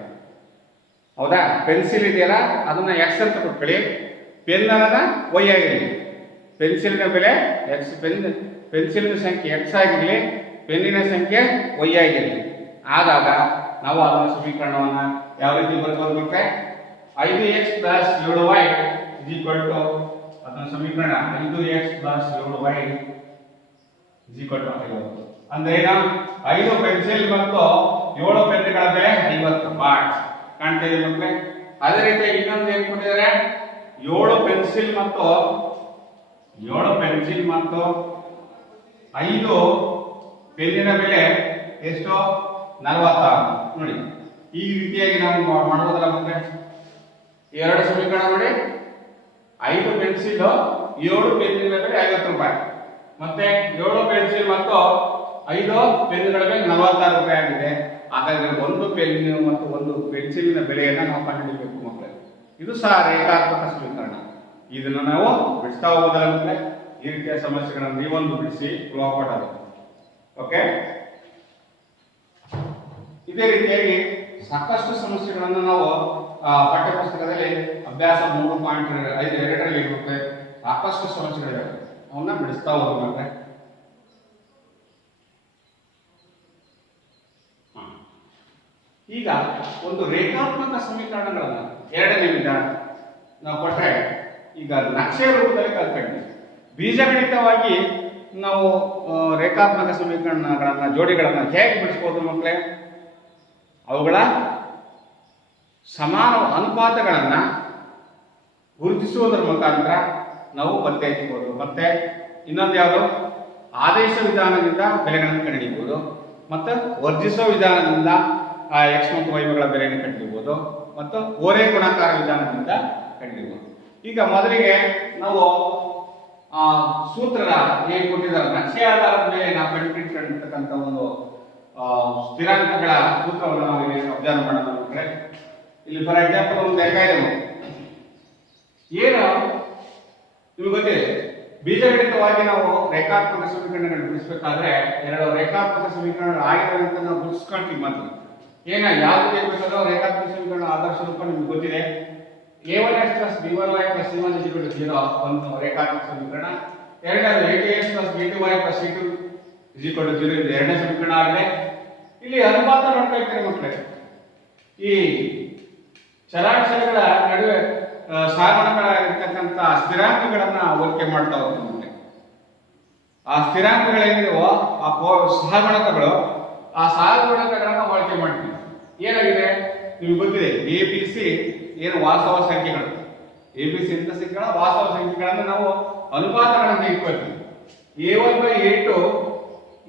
ಹೌದಾ? ಪೆನ್ಸಿಲ್ ಇದೆಯಲ್ಲ ಅದನ್ನ ಎಕ್ಸ್ ಅಂತ ಕೊಟ್ಕೊಳ್ಳಿ, ಪೆನ್ ಅನ್ನೋದ ವೈ ಆಗಿರಲಿ. ಪೆನ್ಸಿಲಿನ ಬೆಲೆ ಎಕ್ಸ್, ಪೆನ್ಸಿಲಿನ ಸಂಖ್ಯೆ ಎಕ್ಸ್ ಆಗಿರಲಿ, ಪೆನ್ನಿನ ಸಂಖ್ಯೆ ವೈ ಆಗಿರಲಿ. ಆದಾಗ ನಾವು ಅದರ ಸಮೀಕರಣವನ್ನ ಯಾವ ರೀತಿ ಬರ್ಬೋದು ಮಕ್ಕಳೇ, 5x + 7y ಅದನ್ನ ಸಮೀಕರಣ 5x + 7y = 50. ಅಂದ್ರೆ ಏನು, 5 ಪೆನ್ಸಿಲ್ ಮತ್ತು 7 ಪೆನ್ನುಗಳ ಬೆಲೆ 50 ಬಾಟ್ಸ್. ಕಾಣ್ತಾ ಇದೆ ಮಕ್ಕಳೇ? ಅದೇ ರೀತಿ ಇನ್ನೊಂದು ಏನ್ ಕೊಟ್ಟಿದ್ದಾರೆ, 7 ಪೆನ್ಸಿಲ್ ಮತ್ತು 5 ಪೆನ್ನಿನ ಬೆಲೆ ಎಷ್ಟು? 46. ನೋಡಿ, ಈ ರೀತಿಯಾಗಿ ನಾವು ಮಾಡುವುದಲ್ಲ ಮಕ್ಕಳೇ. ಎರಡು ಸಮೀಕರಣ ನೋಡಿ, 5 ಪೆನ್ಸಿಲ್ 7 ಪೆನ್ನಿನ ಬೆಲೆ 50 ರೂಪಾಯಿ, ಮತ್ತೆ 7 ಪೆನ್ಸಿಲ್ ಮತ್ತು 5 ಪೆನ್ನುಗಳ ಬೆಲೆ 46 ರೂಪಾಯಿ ಆಗಿದೆ. ಹಾಗಾದ್ರೆ ಒಂದು ಪೆನ್ನು ಮತ್ತು ಒಂದು ಪೆನ್ಸಿಲಿನ ಬೆಲೆಯನ್ನು ನಾವು ಕಂಡುಹಿಡಿಯಬೇಕು ಮಕ್ಕಳೇ. ಇದು ಸಹ ರೇಖಾತ್ಮಕ ಸಮೀಕರಣ. ಇದನ್ನು ನಾವು ಬಿಡಿಸ್ತಾ ಹೋಗೋದಲ್ಲ ಮಕ್ಕಳೇ. ಈ ರೀತಿಯ ಸಮಸ್ಯೆಗಳನ್ನು ನೀವೊಂದು ಬಿಡಿಸಿ ಕೊಡೋದು. ಓಕೆ, ಇದೇ ರೀತಿಯಾಗಿ ಸಾಕಷ್ಟು ಸಮಸ್ಯೆಗಳನ್ನು ನಾವು ಪಠ್ಯಪುಸ್ತಕದಲ್ಲಿ ಅಭ್ಯಾಸ 3.5 ಇರುತ್ತೆ. ಸಾಕಷ್ಟು ಸಮಸ್ಯೆಗಳಿವೆ, ಅವನ್ನ ಬಿಡಿಸ್ತಾ ಹೋಗೋಣ. ಈಗ ಒಂದು ರೇಖಾತ್ಮಕ ಸಮೀಕರಣಗಳನ್ನ ಎರಡನೇ ವಿಧಾನ ನಾವು ಕೊಟ್ಟರೆ, ಈಗ ನಕ್ಷೆ ರೂಪದಲ್ಲಿ ಕಲ್ತ್ಕೊಂಡ್ವಿ. ಬೀಜಗಣಿತವಾಗಿ ನಾವು ರೇಖಾತ್ಮಕ ಸಮೀಕರಣಗಳನ್ನ ಜೋಡಿಗಳನ್ನ ಹೇಗೆ ಬಿಡಿಸ್ಬೋದು ಮಕ್ಕಳೇ? ಅವುಗಳ ಸಮಾನ ಅನುಪಾತಗಳನ್ನ ಗುರುತಿಸುವುದರ ಮುಖಾಂತರ ನಾವು ಪತ್ತೆ ಹಚ್ಚಬಹುದು. ಮತ್ತೆ ಇನ್ನೊಂದು ಯಾವುದು, ಆದೇಶ ವಿಧಾನದಿಂದ ಬೆಲೆಗಳನ್ನು ಕಂಡುಹಿಡಿಯಬಹುದು, ಮತ್ತು ವರ್ಜಿಸುವ ವಿಧಾನದಿಂದ ಎಕ್ಸ್ ಮತ್ತು ವೈಗಳ ಬೆಲೆಯನ್ನು ಕಂಡುಹಿಡಿಯಬಹುದು, ಮತ್ತು ಓರೆ ಗುಣಾಕಾರ ವಿಧಾನದಿಂದ ಕಂಡುಹಿಡಿಯಬಹುದು. ಈಗ ಮೊದಲಿಗೆ ನಾವು ಸೂತ್ರದ ಹೇಗೆ ಕೊಟ್ಟಿದ್ದಾರೆ, ನಕ್ಷೆ ಆಧಾರದ ಮೇಲೆ ನಾವು ಕಂಡುಹಿಡಿತಕ್ಕಂಥ ಒಂದು ಸ್ಥಿರಾಂಕಗಳ ಸೂತ್ರವನ್ನು ನಾವು ಇಲ್ಲಿ ಅಬ್ಸರ್ವ್ ಮಾಡೋಣ. ಇಲ್ಲಿ ಫಾರ್ ಎಕ್ಸಾಂಪಲ್ ಒಂದು ಲೆಕ್ಕ ಇದೆ, ಏನು ನಿಮ್ಗೆ ಗೊತ್ತಿದೆ, ಬೀಜಗಣಿತವಾಗಿ ನಾವು ರೇಖಾತ್ಮಕ ಸಮೀಕರಣಗಳನ್ನು ಬಿಡಿಸಬೇಕಾದ್ರೆ ಎರಡು ರೇಖಾತ್ಮಕ ಸಮೀಕರಣಗಳು ಆಗಿದೆ ಅಂತ ನಾವು ಗುರುತಿಸ್ಕೊಳ್ತೀವಿ. ಮೊದಲು ಏನ ಯಾವ್ದು ಬೇಕಾದ್ರೂ ರೇಖಾತ್ಮಕ ಸಮೀಕರಣ ಆದರ್ಶ ರೂಪ ನಿಮ್ಗೆ ಗೊತ್ತಿದೆ. a1x + b1y + c1 = 0 ಒಂದು ರೇಖಾತ್ಮಕ ಸಮೀಕರಣ. ಎರಡನೇದು a2x + b2y + c2 = 0 ಇದು ಎರಡನೇ ಸಮೀಕರಣ ಆಗಿದೆ. ಇಲ್ಲಿ ಅನುಪಾತ ನೋಡ್ಕೊಳ್ತೀರಿ ಮಕ್ಕಳೇ, ಈ ಚರಾಕ್ಷರಗಳ ನಡುವೆ ಸಹಗುಣಕಗಳಾಗಿರ್ತಕ್ಕಂಥ ಸ್ಥಿರಾಂಕಗಳನ್ನ ಹೋಲಿಕೆ ಮಾಡ್ತಾ ಹೋಗ್ತೀವಿ. ಆ ಸ್ಥಿರಾಂಕಗಳೇನಿದೆಯೋ ಆ ಸಹಗುಣಕಗಳು, ಆ ಸಹಗುಣಕಗಳನ್ನ ಹೋಲಿಕೆ ಮಾಡ್ತೀವಿ. ಏನಾಗಿದೆ ನಿಮ್ಗೆ ಗೊತ್ತಿದೆ, ಎ ಬಿ ಸಿ ಏನು ವಾಸ್ತವ ಸಂಖ್ಯೆಗಳು, ಎ ಬಿ ಸಿ ಅಂತ ಸಂಖ್ಯೆಗಳ ವಾಸ್ತವ ಸಂಖ್ಯೆಗಳನ್ನು ನಾವು ಅನುಪಾತಗಳನ್ನು ಇಟ್ಕೊಳ್ತೀವಿ. a1/a2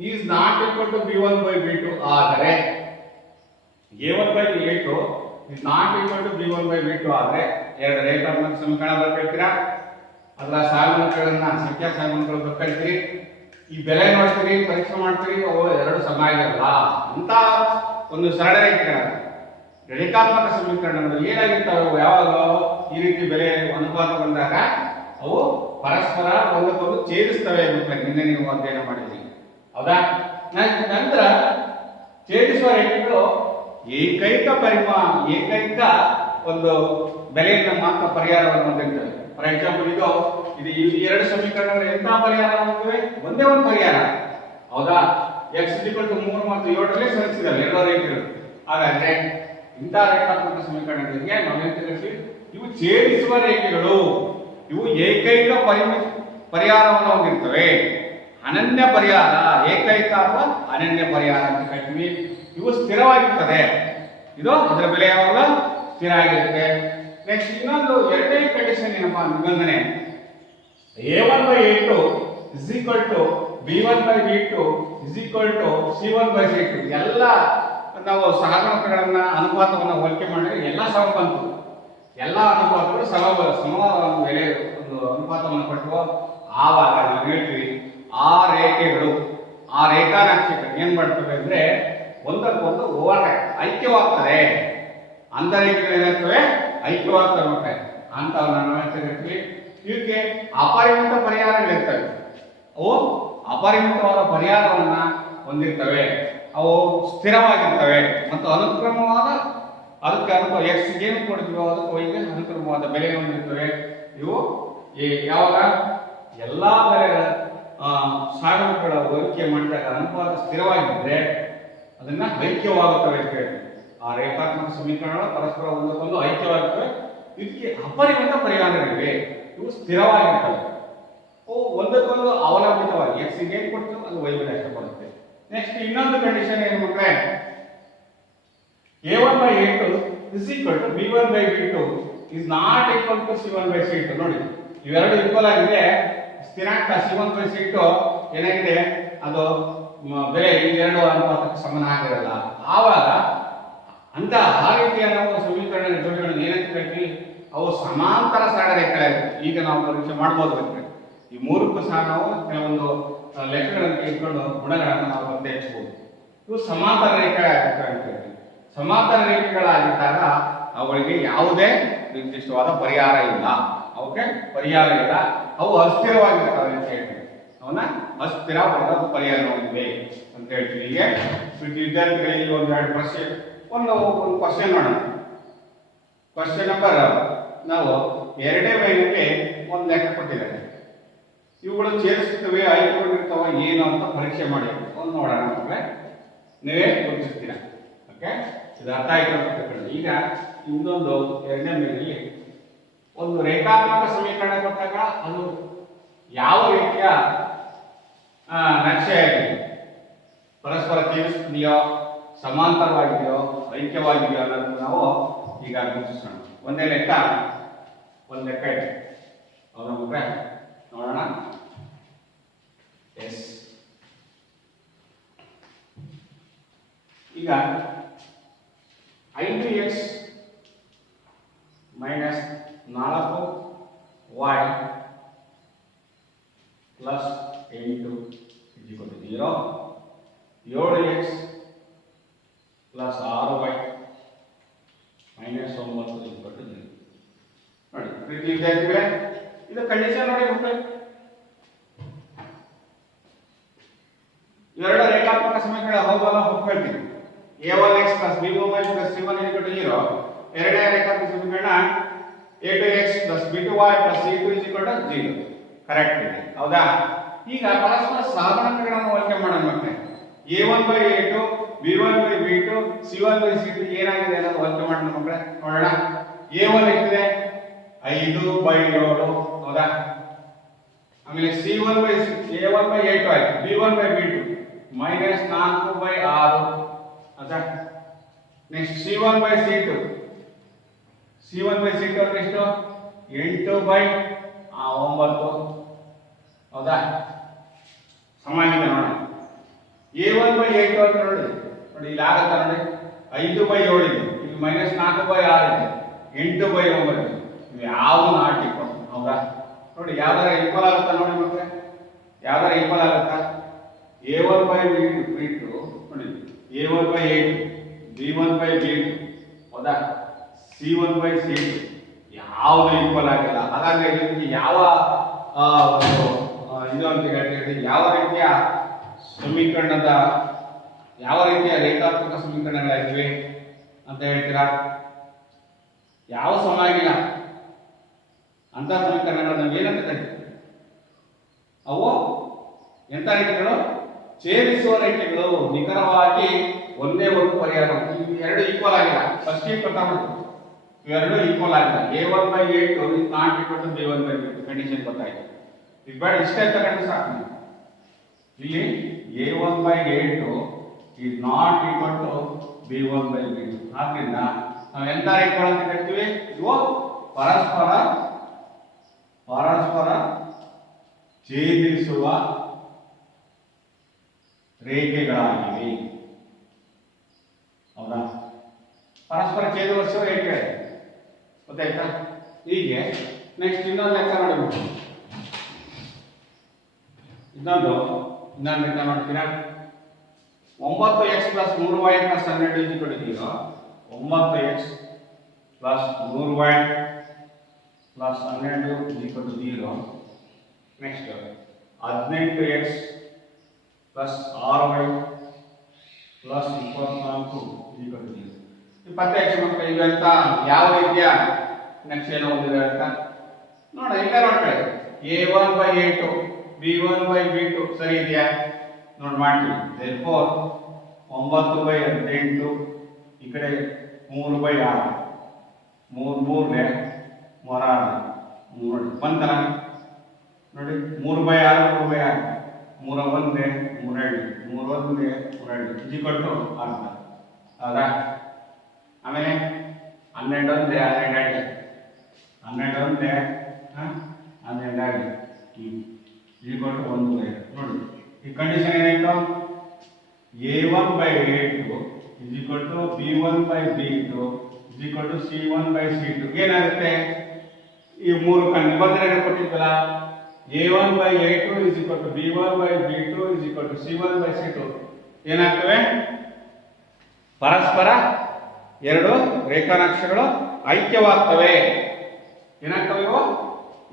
is not equal to b1/b2 ಆದರೆ a1/a2 is not equal to b1/b2 ಆದರೆ ಎರಡು ರೇಖಾತ್ಮಕ ಸಮೀಕರಣ ಬರ್ಕೊಳ್ತೀರಾ, ಅದರ ಸಹಗುಣಕಗಳನ್ನ ಸಂಖ್ಯಾ ಸಹಗುಣಕಗಳು ಬರ್ಕೊಳ್ತೀರಿ, ಈ ಬೆಲೆ ನೋಡ್ತೀರಿ, ಪರೀಕ್ಷೆ ಮಾಡ್ತೀರಿ, ಅವು ಎರಡು ಸಮ ಆಗಿರಲ್ಲ ಅಂತ ಒಂದು ಸರಳ ರೇಖಾತ್ಮಕ ಸಮೀಕರಣಗಳು ಏನಾಗಿರ್ತಾವೆ, ಯಾವಾಗ ಈ ರೀತಿ ಬೆಲೆ ಅನುಪಾತ ಬಂದಾಗ ಅವು ಪರಸ್ಪರ ಒಂದಕ್ಕೊಂದು ಛೇದಿಸ್ತವೆ ಅಂತ ನಿನ್ನೆ ನೀವು ಅಧ್ಯಯನ ಮಾಡಿದ್ರಿ, ಹೌದಾ? ನಂತರ ಛೇದಿಸುವ ರೇಖೆಗಳು ಏಕೈಕ ಏಕೈಕ ಒಂದು ಬೆಲೆಯನ್ನು ಮಾತ್ರ ಪರಿಹಾರವನ್ನು ಹೊಂದಿರ್ತವೆ. ಫಾರ್ ಎಕ್ಸಾಂಪಲ್ ಇದು ಈ ಎರಡು ಸಮೀಕರಣಗಳು ಎಂತ ಪರಿಹಾರ ಹೊಂದಿವೆ? ಒಂದೇ ಒಂದು ಪರಿಹಾರ, ಹೌದಾ? x = 3 ಮತ್ತು 7 ಸರಿಸಿದಲ್ಲ ಎರಡು ರೇಖೆಗಳು. ಹಾಗಾದ್ರೆ ಇಂಥ ರೇಖಾತ್ಮಕ ಸಮೀಕರಣಗಳಿಗೆ ನಾವೇನ್ ತಿಳಿಸಿ, ಇವು ಛೇದಿಸುವ ರೇಖೆಗಳು, ಇವು ಏಕೈಕ ಪರಿಹಾರವನ್ನು ಹೊಂದಿರ್ತವೆ. ಅನನ್ಯ ಪರಿಹಾರ, ಏಕೈಕ ಅಥವಾ ಅನನ್ಯ ಪರಿಹಾರ ಅಂತ ಕರಿತೀವಿ. ಇವು ಸ್ಥಿರವಾಗಿರ್ತದೆ, ಇದು ಅದರ ಬೆಲೆ ಯಾವಾಗ ಸ್ಥಿರ ಆಗಿರುತ್ತೆ. ನೆಕ್ಸ್ಟ್ ಇನ್ನೊಂದು ಎರಡನೇ ಕಂಡೀಷನ್ ಏನಪ್ಪಾ, ನಿಬಂಧನೆ a1/a2 = b1/b2 = c1/c2 ಎಲ್ಲ ನಾವು ಸಹಗುಣಕಗಳನ್ನ ಅನುಪಾತವನ್ನು ಹೋಲಿಕೆ ಮಾಡಿದ್ರೆ ಎಲ್ಲ ಸಮ ಬಂತು, ಎಲ್ಲ ಅನುಪಾತಗಳು ಸಮವಾದ ಬೆಲೆ ಒಂದು ಅನುಪಾತವನ್ನು ಕೊಟ್ಟು ಆವಾಗ ನಾವು ಹೇಳ್ತೀವಿ ಆ ರೇಖೆಗಳು, ಆ ರೇಖಾನಕ್ಷೆಗಳು ಏನ್ ಮಾಡ್ತವೆ ಅಂದ್ರೆ ಒಂದಕ್ಕೊಂದು ಓವರ್ಲ್ಯಾಪ್ ಐಕ್ಯವಾಗ್ತದೆ. ಅಂತ ರೇಖೆಗಳು ಏನಾಗ್ತವೆ, ಐಕ್ಯವಾಗ್ತವೆ ಅಂತ ನಾವು ಹೇಳ್ತೀವಿ. ಇವಕ್ಕೆ ಅಪರಿಮಿತ ಪರಿಹಾರಗಳಿರ್ತವೆ, ಅವು ಅಪರಿಮಿತವಾದ ಪರಿಹಾರವನ್ನ ಹೊಂದಿರ್ತವೆ, ಅವು ಸ್ಥಿರವಾಗಿರ್ತವೆ ಮತ್ತು ಅನುಕ್ರಮವಾದ ಅದಕ್ಕೆ x ಏನು ಕೊಡ್ತೀವೋ ಅದಕ್ಕೆ y ಗೆ ಅನುಕ್ರಮವಾದ ಬೆಲೆ ಹೊಂದಿರ್ತವೆ. ಇವು ಯಾವಾಗ ಎಲ್ಲಾ ಬೆಲೆಗಳ ಸಹಗುಣಕಗಳ ಹೋಲಿಕೆ ಮಾಡಿದಾಗ ಅನುಪಾತ ಸ್ಥಿರವಾಗಿದ್ದರೆ ಅದನ್ನ ಐಕ್ಯವಾಗುತ್ತವೆ ಅಂತ ಹೇಳ್ತೀವಿ. ಆ ರೇಖಾತ್ಮಕ ಸಮೀಕರಣಗಳು ಪರಸ್ಪರ ಒಂದಕ್ಕೊಂದು ಐಕ್ಯವಾಗುತ್ತವೆ. ಇದಕ್ಕೆ ಅಪರಿಮಿತ ಪರಿಹಾರಗಳಿವೆ, ಇವು ಸ್ಥಿರವಾಗಿರ್ತವೆ, ಅವು ಒಂದಕ್ಕೊಂದು ಅವಲಂಬಿತವಾಗಿ x ಏನು ಕೊಡ್ತೀವೋ ಅದು y ಮೇಲೆ ಅಷ್ಟೇ ಬರುತ್ತೆ. ನೆಕ್ಸ್ಟ್ ಇನ್ನೊಂದು ಕಂಡೀಷನ್ ಏನು ಮಕ್ಕಳೇ, a1/a2 = b1/b2 is not equal to c1/c2. ನೋಡಿ, ಇವೆರಡು ಈಕ್ವಲ್ ಆಗಿದೆ. ಸ್ಥಿರಾಂಕ c1/c2 ಏನಾಗಿದೆ, ಅದು ಬೆಲೆ ಇವೆರಡು ಅನುಪಾತಕ್ಕೆ ಸಮಾನ ಆಗಿರಲ್ಲ. ಆವಾಗ ಅಂತ ಆ ರೀತಿಯ ನಾವು ಸಮೀಕರಣ ಜೋಡಿಗಳನ್ನು ಏನಂತ ಹೇಳ್ತೀವಿ, ಅವು ಸಮಾಂತರ ಸರಳ ರೇಖೆಗಳು. ಈಗ ನಾವು ಪರೀಕ್ಷೆ ಮಾಡ್ಬೋದು ಬೇಕು, ಈ ಮೂರಕ್ಕೂ ಸಹ ನಾವು ಕೆಲವೊಂದು ಲೆಕ್ಕಗಳನ್ನು ಇಟ್ಕೊಂಡು ಗುಣಗಳನ್ನು ನಾವು ಪತ್ತೆ ಹಚ್ಚಬಹುದು. ಇವು ಸಮಾಂತರ ರೇಖೆಗಳಾಗಿರ್ತವೆ ಅಂತ ಹೇಳ್ತೀವಿ. ಸಮಾಂತರ ರೇಖೆಗಳಾಗಿದ್ದಾಗ ಅವುಗಳಿಗೆ ಯಾವುದೇ ನಿರ್ದಿಷ್ಟವಾದ ಪರಿಹಾರ ಇಲ್ಲ, ಅವಕ್ಕೆ ಪರಿಹಾರ ಇಲ್ಲ, ಅವು ಅಸ್ಥಿರವಾಗಿರ್ತವೆ ಅಂತ ಹೇಳ್ತೀವಿ. ಅವನ್ನ ಅಸ್ಥಿರವಾದ ಪರಿಹಾರ ಹೊಂದಿವೆ ಅಂತ ಹೇಳ್ತೀವಿ. ಹೀಗೆ ವಿದ್ಯಾರ್ಥಿಗಳಿಗೆ ಒಂದೆರಡು ಪ್ರಶ್ನೆ, ಒಂದು ಕ್ವಶನ್ ಮಾಡೋಣ. ಕ್ವಶನ್ ನಂಬರ್ ನಾವು ಎರಡನೇ ಲೈನಲ್ಲಿ ಒಂದು ಲೆಕ್ಕ ಕೊಟ್ಟಿದ್ದಾರೆ. ಇವುಗಳು ಛೇದಿಸುತ್ತವೆ, ಆಯ್ಕೆಗೊಂಡಿರ್ತವೆ ಏನು ಅಂತ ಪರೀಕ್ಷೆ ಮಾಡಿ ಒಂದು ನೋಡೋಣ. ಮಕ್ಕಳೇ ನೀವೇ ಗುರುತಿಸ್ತೀರಾ. ಓಕೆ, ಇದು ಅರ್ಥ ಆಯ್ತು. ಈಗ ಇನ್ನೊಂದು ಎರಡನೇ ಮೇನಲ್ಲಿ ಒಂದು ರೇಖಾತ್ಮಕ ಸಮೀಕರಣ ಕೊಟ್ಟಾಗ ಅದು ಯಾವ ರೀತಿಯ ನಕ್ಷೆಯಾಗಿದೆ, ಪರಸ್ಪರ ಛೇದಿಸುತ್ತಿದೆಯೋ, ಸಮಾಂತರವಾಗಿದೆಯೋ, ಐಕ್ಯವಾಗಿದೆಯೋ ಅನ್ನೋದನ್ನು ನಾವು ಈಗ ಗುರುತಿಸೋಣ. ಒಂದು ಲೆಕ್ಕ ಇದೆ, ಹೌದಾ ಮಕ್ಕಳೇ? ನೋಡೋಣ. ಎಸ್, ಈಗ 5x - 4y + 8 = 0, 7x + 6y - 9 = 0. ನೋಡಿ ಪ್ರೀತಿ ವಿದ್ಯಾರ್ಥಿಗಳೇ, ಇದು ಕಂಡೀಷನ್ ನೋಡಿ ಮಕ್ಕಳೇ. ಇವೆರಡು ರೇಖಾತ್ಮಕ ಸಮೀಕರಣ ಹೌದಲ್ಲ ಒಪ್ಕೊಳ್ತೀವಿ. a1x plus b1y plus c1 equal to 0. ಎರಡನೇ ರೇಖಾತ್ಮಕ ಸಮೀಕರಣ a2x plus b2y plus c2 is equal to 0. Correct ಇದೆ ಹೌದಾ? ಈಗ ಪರಸ್ಪರ ಸಹಗುಣಾಂಕಗಳನ್ನು ಹೋಲಿಕೆ ಮಾಡೋಣ ಮಕ್ಕಳೇ. a1 by a2 b1 by b2 c1 by c2 ಏನಾಗಿದೆ ಅನ್ನೋದು ಹೋಲಿಕೆ ಮಾಡೋಣ ಮಕ್ಕಳೇ. ನೋಡೋಣ. a1 ಎಷ್ಟಿದೆ? 5 by 7 ಹೌದಾ? ಆಮೇಲೆ c1 by a1 by a2 ಆಯ್ತು. b1 by b2 minus 4 by 6 ಹೌದಾ? ನೆಕ್ಸ್ಟ್ c1 by c2 ಅಂದ್ರೆ ಎಷ್ಟು? 8 by 9 ಹೌದಾ? ಸಮಾನಗಿದೆ ನೋಡಿ. a1 by a2 ಅಂತ ನೋಡಿ ಇಲ್ಲಿ ಆಗತ್ತ ನೋಡಿ. 5 by 7 ಇದೆ, ಇಲ್ಲಿ -4 by 6 ಇದೆ, 8 by 9 ಇದೆ. ಇದು ಯಾವುದು ನಾಟ್ ಈಕ್ವಲ್ ಹೌದಾ? ನೋಡಿ ಯಾವ್ದಾರ ಈಕ್ವಲ್ ಆಗುತ್ತಾ ನೋಡಿ ಮಕ್ಕಳೇ? ಯಾವ್ದಾರ ಈಕ್ವಲ್ ಆಗುತ್ತಾ? a1 by b2 ನೋಡಿ, a1 by a2 b1 by b2 ಹೌದಾ? c1 by c2 ಯಾವುದು ಈಕ್ವಲ್ ಆಗಿಲ್ಲ. ಹಾಗಾದ್ರೆ ಇದಕ್ಕೆ ಯಾವ ಇದು ಅಂತ ಹೇಳ್ತೀವಿ, ಯಾವ ರೀತಿಯ ಸಮೀಕರಣದ ಯಾವ ರೀತಿಯ ರೇಖಾತ್ಮಕ ಸಮೀಕರಣಗಳಾಗಿವೆ ಅಂತ ಹೇಳ್ತೀರಾ? ಯಾವ ಸಮ ಆಗಿಲ್ಲ ಅಂತ ಸಮೀಕರಣಗಳು ನಾವು ಏನಂತ ಕರಿತೀವಿ? ಅವು ಎಂತ ರೇಖೆಗಳು? ಛೇದಿಸುವ ರೇಖೆಗಳು. ನಿಖರವಾಗಿ ಒಂದೇ ಒಂದು ಪರಿಹಾರ. ಇವು ಎರಡು ಈಕ್ವಲ್ ಆಗಿಲ್ಲ. ಫಸ್ಟ್ ಇವೆರಡು ಈಕ್ವಲ್ ಆಗಿಲ್ಲ. a1 by a2 is not equal to b1 by b2 condition ಗೊತ್ತಾಯ್ತು. ಈಗ ಬೇಡ ಇಷ್ಟೇ ತಗೊಂಡು ಸಾಕು. ಇಲ್ಲಿ a1 by a2 is not equal to b1 by b2. ಆದ್ದರಿಂದ ನಾವು ಎಂತ ರೇಖೆಗಳು ಅಂತ ಕರಿತೀವಿ? ಇವು ಪರಸ್ಪರ ಛೇದಿಸುವ ರೇಖೆಗಳಾಗಿವೆ ಹೌದಾ? ಪರಸ್ಪರ ಛೇದಿಸುವ ರೇಖೆ ಗೊತ್ತಾಯ್ತಾ? ಹೀಗೆ ನೆಕ್ಸ್ಟ್ ಇನ್ನೊಂದು ಲೆಕ್ಕ ನೋಡಬೇಕು. ಇನ್ನೊಂದು ಲೆಕ್ಕ ನೋಡ್ತೀರಾ? 9x plus 3y plus 12 is equal to 0. 9x plus 3y plus 12 is equal to 0. Next 18x plus 6y plus 24 is equal to 0. 20x ಮಕ್ಕಳು ಇವೆಂತ ಯಾವ ರೀತಿಯ ನಕ್ಷೆಯನ್ನು ಹೊಂದಿದೆ ಅಂತ ನೋಡ. ಈಗ ನೋಡ್ಕೊಳ್ಳಿ. a1 by a2 b1 by b2 ಸರಿ ಇದೆಯಾ? ನೋಡಿ ಮಾಡ್ತೀವಿ. therefore 9 by 18 ಈ ಕಡೆ 3 by 6 3 3 ನೋಡಿ ಬಂತಲ್ಲ ನೋಡಿ. 3 by 6 3 by 6 3 1 3 2 3 1 3 2 ಇಜಿಕೊಟ್ಟು ಅರ್ಧ ಹೌದಾ? ಆಮೇಲೆ 12 1 12 12 ಇಜಿಕೊಟ್ಟು 1 ನೋಡಿ. ಈ ಕಂಡೀಷನ್ ಏನಾಯ್ತು? a1 by a2 is equal to b1 by b2 is equal to c1 by c2. ಏನಾಗುತ್ತೆ? ಈ ಮೂರು ನಿಬಂಧನೆಗಳು ಕೊಟ್ಟಿದ್ದಲ್ಲ. a1 by a2 is equal to b1 by b2 is equal to c1 by c2 ಏನಾಗ್ತವೆ? ಪರಸ್ಪರ ಎರಡು ರೇಖಾನಕ್ಷೆಗಳು ಐಕ್ಯವಾಗ್ತವೆ. ಏನಾಗ್ತವೆ ಇವು?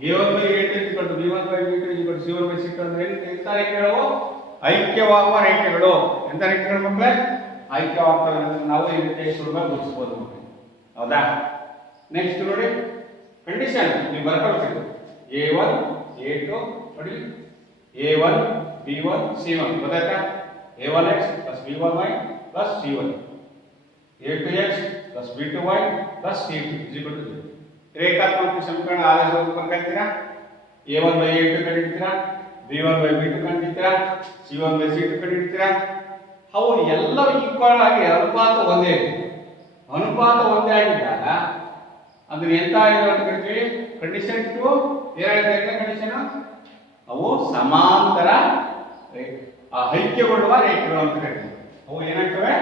a1 by a2 is equal to b1 by b2 is equal to c1 by c2 ಅಂದ್ರೆ ಎಂತ ರೇಖೆಗಳು? ಐಕ್ಯವಾಗುವ ರೇಖೆಗಳು. ಎಂತ ರೇಖೆಗಳು ಮಕ್ಕಳೇ? ಐಕ್ಯವಾಗ್ತವೆ. ನಾವು ಈ ರೀತಿ ಸುಲಭ ಗುರುತಿಸಬಹುದು ಮಕ್ಕಳೇ ಹೌದಾ? ನೆಕ್ಸ್ಟ್ ನೋಡಿ ಕಂಡೀಷನ್ ನೀವು ಬರ್ಕೊಳ್ಬೇಕು. a1 a2 ನೋಡಿ a1 b1 c1 ಗೊತ್ತಾಯ್ತಾ? a1x plus b1y plus c1 a2x plus b2y plus c2 is equal to 0. ರೇಖಾತ್ಮಕ ಸಮೀಕರಣ ಆದೇಶವನ್ನು ಬರ್ಕೊಳ್ತೀರಾ? a1 by a2 ಕಂಡುಹಿಡಿತೀರಾ, b1 by b2 ಕಂಡುಹಿಡಿತೀರಾ, c1 by c2 ಕಂಡುಹಿಡಿತೀರಾ. ಅವು ಎಲ್ಲ ಈಕ್ವಲ್ ಆಗಿ ಅನುಪಾತ ಒಂದೇ ಆಗಿದ್ದಾಗ ಅದನ್ನ ಎಂತ ಅಂತ ಕರಿತೀವಿ? ಕಂಡೀಷನ್ 2 ಏನಾಗಿದೆ ಕಂಡೀಷನ್? ಅವು ಸಮಾಂತರ ಐಕ್ಯಗೊಳ್ಳುವ ರೇಖೆಗಳು ಅಂತ ಕರಿತೀವಿ. ಅವು ಏನಾಗ್ತವೆ?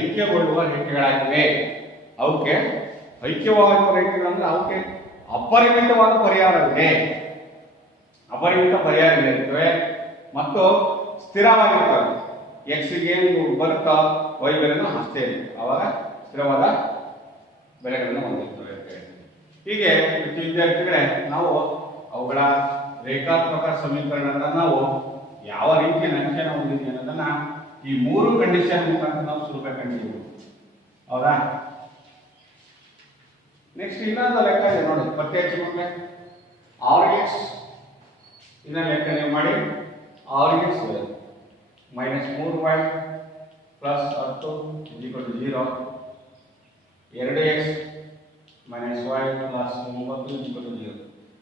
ಐಕ್ಯಗೊಳ್ಳುವ ರೇಖೆಗಳಾಗಿವೆ. ಅವಕ್ಕೆ ಐಕ್ಯವಾಗುವ ರೇಖೆಗಳು ಅಂದ್ರೆ ಅವಕ್ಕೆ ಅಪರಿಮಿತವಾದ ಪರಿಹಾರವಿದೆ. ಅಪರಿಮಿತ ಪರಿಹಾರಗಳಿರ್ತವೆ ಮತ್ತು ಸ್ಥಿರವಾಗಿರ್ತವೆ. x ಗೆ ಬರುತ್ತಾ y ಬೆಲೆನೂ ಅಷ್ಟೇ ಇರುತ್ತೆ. ಅವಾಗ ಸ್ಥಿರವಾದ ಬೆಲೆಗಳನ್ನು ಹೊಂದಿರ್ತವೆ ಅಂತ ಹೇಳ್ತೀವಿ. ಹೀಗೆ ವಿದ್ಯಾರ್ಥಿಗಳೇ ನಾವು ಅವುಗಳ ರೇಖಾತ್ಮಕ ಸಮೀಕರಣಗಳನ್ನ ನಾವು ಯಾವ ರೀತಿಯ ನಕ್ಷೆಯನ್ನು ಹೊಂದಿದ್ದೀವಿ ಅನ್ನೋದನ್ನ ಈ ಮೂರು ಕಂಡೀಷನ್ ಮುಖಾಂತರ ನಾವು ಸುಲಭ ಕಂಡಿದ್ದೀವಿ. ಹೌದಾ? ನೆಕ್ಸ್ಟ್ ಇನ್ನೊಂದು ಲೆಕ್ಕ ಇದೆ ನೋಡಿ, ಪತ್ತೆ ಹಚ್ಚಿ ಮಕ್ಕಳೇ. RX ಇದನ್ನ ಲೆಕ್ಕ ನೀವು ಮಾಡಿ. RX -3y plus 10 0, 2x -y plus 9 0.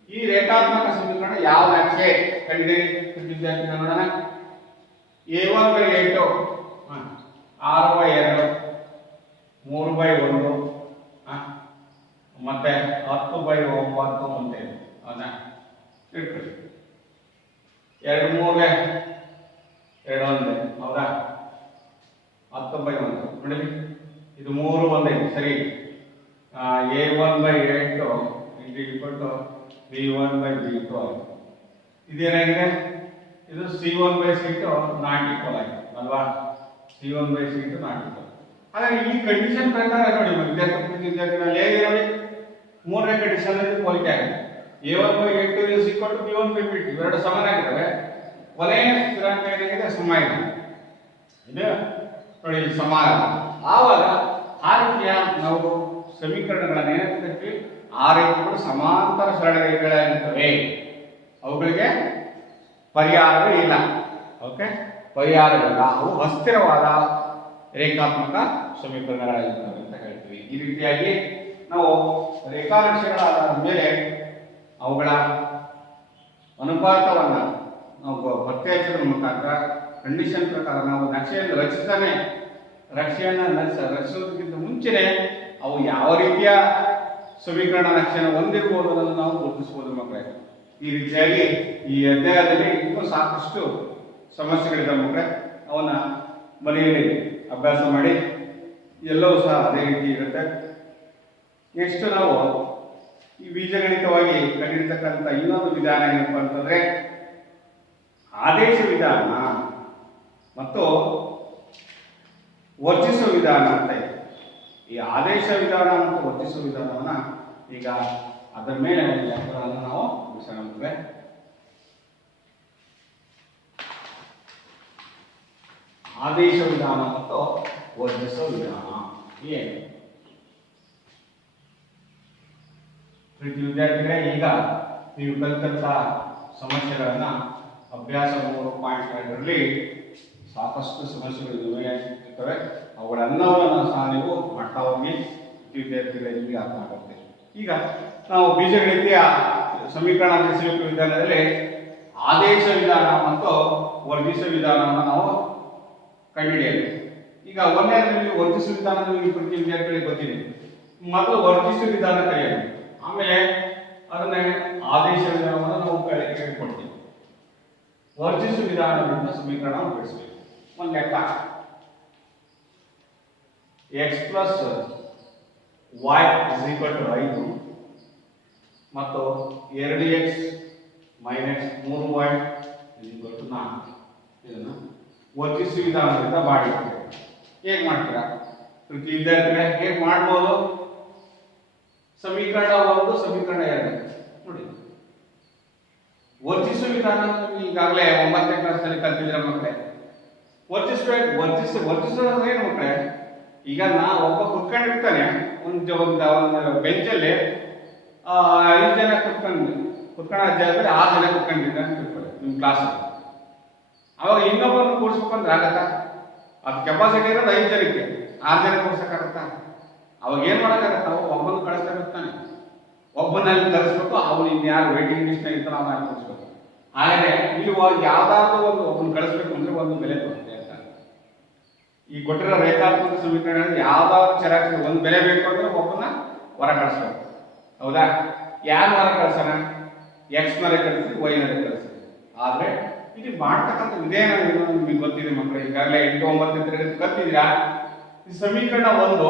ಈ ರೇಖಾತ್ಮಕ ಸಮೀಕರಣ ಯಾವ ನಕ್ಷೆ ಕಂಡುಹಿಡಿದಿದ್ದಾರೆ ನೋಡೋಣ. A1/8 6/2 3/1 ಮತ್ತೆ 10/9 ಅಂತ ಇದೆ. ಹೌದಾ? ಇಟ್ಕೊಳ್ಳಿ. 2 3 2 ಒಂದೇ. ಹೌದಾ? 10/1 ನೋಡಿ, ಇದು 3 ಒಂದೇ. ಸರಿ. A1/8 B1/B2. ಇದೇನಾಗಿದೆ? ಇದು C1/C2 ನಾಟ್ ಈಕ್ವಲ್ ಆಗಿದೆ ಅಲ್ವಾ? C1/C2 not equal. ಹಾಗಾಗಿ ಈ ಕಂಡೀಷನ್ ಪ್ರಕಾರ ನೋಡಿ ವಿದ್ಯಾರ್ಥಿಗಳಲ್ಲಿ ಹೇಗೆ ನೋಡಿ, ಮೂರನೇ ಕಂಡೀಷನ್ ಅಲ್ಲಿ ಹೋಲಿಕೆ ಆಗಿದೆ. A1/8 B1/B2 ಇವೆರಡು ಸಮಾನಾಗಿದ್ದಾವೆ. ಕೊನೆಯ ಸ್ಥಿರಾಂಕ ಏನಾಗಿದೆ? ಸಮ ಇದೆ. ಇದು ನೋಡಿ ಸಮಾನ. ಆವಾಗ ಆ ರೀತಿಯ ನಾವು ಸಮೀಕರಣಗಳನ್ನು ಏನಾಗ್ತೀವಿ? ಆ ರೇಖೆಗಳು ಸಮಾಂತರ ಸರಳ ರೇಖೆಗಳಾಗಿರ್ತವೆ. ಅವುಗಳಿಗೆ ಪರಿಹಾರವೇ ಇಲ್ಲ. ಓಕೆ, ಪರಿಹಾರವಿಲ್ಲ. ಅವು ಅಸ್ಥಿರವಾದ ರೇಖಾತ್ಮಕ ಸಮೀಕರಣಗಳಾಗಿರ್ತವೆ ಅಂತ ಹೇಳ್ತೀವಿ. ಈ ರೀತಿಯಾಗಿ ನಾವು ರೇಖಾನಕ್ಷೆಗಳ ಮೇಲೆ ಅವುಗಳ ಅನುಪಾತವನ್ನ ನಾವು ಪತ್ತೆ ಹಚ್ಚೋದ್ರ ಮುಖಾಂತರ ಕಂಡೀಷನ್ ಪ್ರಕಾರ ನಾವು ನಕ್ಷೆಯನ್ನು ರಚಿಸೋದಕ್ಕಿಂತ ಮುಂಚೆನೆ ಅವು ಯಾವ ರೀತಿಯ ಸಮೀಕರಣ ನಕ್ಷೆಯನ್ನು ಹೊಂದಿರಬಹುದು ಅನ್ನೋದು ನಾವು ಗುರುತಿಸಬಹುದು ಮಕ್ಕಳೇ. ಈ ರೀತಿಯಾಗಿ ಈ ಅಧ್ಯಾಯದಲ್ಲಿ ಇನ್ನೂ ಸಾಕಷ್ಟು ಸಮಸ್ಯೆಗಳಿದ್ದಾವೆ ಮಕ್ಕಳೇ. ಅವನ್ನ ಮನೆಯಲ್ಲಿ ಅಭ್ಯಾಸ ಮಾಡಿ. ಎಲ್ಲವೂ ಸಹ ಅದೇ ರೀತಿ ಇರುತ್ತೆ. ನೆಕ್ಸ್ಟ್ ನಾವು ಈ ಬೀಜಗಣಿತವಾಗಿ ಕಂಡಿರ್ತಕ್ಕಂಥ ಇನ್ನೊಂದು ವಿಧಾನ ಏನಪ್ಪ ಅಂತಂದ್ರೆ ಆದೇಶ ವಿಧಾನ ಮತ್ತು ವರ್ಜಿಸುವ ವಿಧಾನ ಅಂತ ಇದೆ. ಈ ಆದೇಶ ವಿಧಾನ ಮತ್ತು ವರ್ಜಿಸುವ ವಿಧಾನವನ್ನ ಈಗ ಅದರ ಮೇಲೆ ಒಂದು ಲೆಕ್ಕಗಳನ್ನು ನಾವು ಬಿಡಿಸೋಣ ಮಕ್ಕಳೇ. ಆದೇಶ ವಿಧಾನ ಮತ್ತು ವರ್ಜಿಸುವ ವಿಧಾನ ಏನು? ಪ್ರೀತಿ ವಿದ್ಯಾರ್ಥಿಗಳೇ, ಈಗ ನೀವು ಕಲಿತಂತ ಸಮಸ್ಯೆಗಳನ್ನ ಅಭ್ಯಾಸ 3.2ರಲ್ಲಿ ಸಾಕಷ್ಟು ಸಮಸ್ಯೆಗಳು ಇರ್ತವೆ. ಅವುಗಳೆಲ್ಲವನ್ನು ಸಹ ನೀವು ಮಾಡ್ತಾ ಹೋಗಿ ವಿದ್ಯಾರ್ಥಿಗಳಿಗೆ ಅರ್ಥ ಆಗುತ್ತೆ. ಈಗ ನಾವು ಬೀಜಗಣಿತೀಯ ಸಮೀಕರಣ ರಚಿಸುವ ವಿಧಾನದಲ್ಲಿ ಆದೇಶ ವಿಧಾನ ಮತ್ತು ವರ್ಜಿಸುವ ವಿಧಾನವನ್ನು ನಾವು ಕಂಡುಹಿಡಿಯಬೇಕು. ಈಗ ಒಂದನೇದಲ್ಲಿ ವರ್ಜಿಸುವ ವಿಧಾನ ಪ್ರತಿ ವಿದ್ಯಾರ್ಥಿಗಳಿಗೆ ಗೊತ್ತಿದೆ. ಮೊದಲು ವರ್ಜಿಸುವ ವಿಧಾನ ಕಲಿಯೋದು, ಆಮೇಲೆ ಅದನ್ನ ಆದೇಶ ವಿಧಾನವನ್ನು ನಾವು ಹೇಳ್ಕೊಡ್ತೀವಿ. ವರ್ಜಿಸುವ ವಿಧಾನದಿಂದ ಸಮೀಕರಣ ಬಿಡಿಸಬೇಕು. ಒಂದು ಲೆಕ್ಕ x + y = 5 ಮತ್ತು 2x - 3y = 4. ಇದನ್ನು ವರ್ಜಿಸುವ ವಿಧಾನದಿಂದ ಮಾಡಿರ್ತೇವೆ. ಹೇಗೆ ಮಾಡ್ತೀರಾ ಪ್ರತಿ ವಿದ್ಯಾರ್ಥಿಗಳೇ? ಹೇಗೆ ಮಾಡ್ಬೋದು? ಸಮೀಕರಣ 1 ಸಮೀಕರಣ 2 ನೋಡಿ. ವರ್ಜಿಸುವ ವಿಧಾನ ಈಗಾಗಲೇ 9ನೇ ಕ್ಲಾಸಲ್ಲಿ ಕಲ್ತಿದ್ದೀರ ಮಕ್ಕಳೇ. ವರ್ಜಿಸೋದು ಏನು ಮಕ್ಕಳೇ? ಈಗ ಒಬ್ಬ ಕುತ್ಕೊಂಡಿರ್ತಾನೆ ಒಂದು ಬೆಂಚಲ್ಲಿ 5 ಜನ ಕುತ್ಕೊಳ್ಳೋ ಜಾಗದಲ್ಲಿ 6 ಜನ ಕುತ್ಕೊಂಡಿರ್ತಾನೆ ತಿಳ್ಕೊಳ್ಳಿ ನಿಮ್ಮ ಕ್ಲಾಸಲ್ಲಿ. ಅವಾಗ ಇನ್ನೊಬ್ಬರನ್ನು ಕೂಡಿಸ್ಬೇಕಂದ್ರೆ ಆಗತ್ತಾ? ಅದು ಕೆಪಾಸಿಟಿ ಇರೋದು 5 ಜನಕ್ಕೆ, 6 ಜನ ಕೂಡ್ಸಕ್ಕಾಗತ್ತಾ? ಅವಾಗ ಏನ್ ಮಾಡೋಕ್ಕಾಗತ್ತ? ಒಬ್ಬನ ಕಳಿಸ್ತಾನೆ, ಒಬ್ಬನಲ್ಲಿ ಕಳಿಸ್ಬೇಕು. ಅವನು ಇನ್ಯಾರು ವೇಟಿಂಗ್ ಲಿಸ್ಟ್ ಇರ್ತಾನೆ ಅವನ್ನ ಕೂಡಿಸ್ಬೇಕು. ಹಾಗೆ ಇಲ್ಲಿ ಯಾವ್ದಾದ್ರು ಒಬ್ಬನ ಕಳಿಸ್ಬೇಕು ಅಂದ್ರೆ ಒಂದು ಬೆಲೆ ಕೊಡುತ್ತೆ ಅಂತ. ಈ ಕೊಟ್ಟಿರೋ ರೇಖಾತ್ಮಕ ಸಮೀಕರಣ ಯಾವ್ದಾದ್ರು ಚರಾಕ್ಷಿ ಒಂದು ಬೆಲೆ ಬೇಕು ಅಂದ್ರೆ ಒಬ್ಬನ ಹೊರ ಕಳಿಸ್ಬೇಕು. ಹೌದಾ? ಯಾರು ಹೊರ ಕಳ್ಸೋಣ? ಎಕ್ಸ್ ನಲ್ಲಿ ಕಳಿಸಿ, ವೈ ನಲ್ಲಿ ಕಳಿಸಿ. ಆದ್ರೆ ಇಲ್ಲಿ ಮಾಡ್ತಕ್ಕಂಥ ವಿಧಾನ ಏನು ನಿಮಗೆ ಗೊತ್ತಿದೆ ಮಕ್ಕಳು. ಈಗಾಗಲೇ 8, 9ನೇ ತರಗತಿ ಕಲ್ತಿದ್ದೀರಾ. ಈ ಸಮೀಕರಣ 1,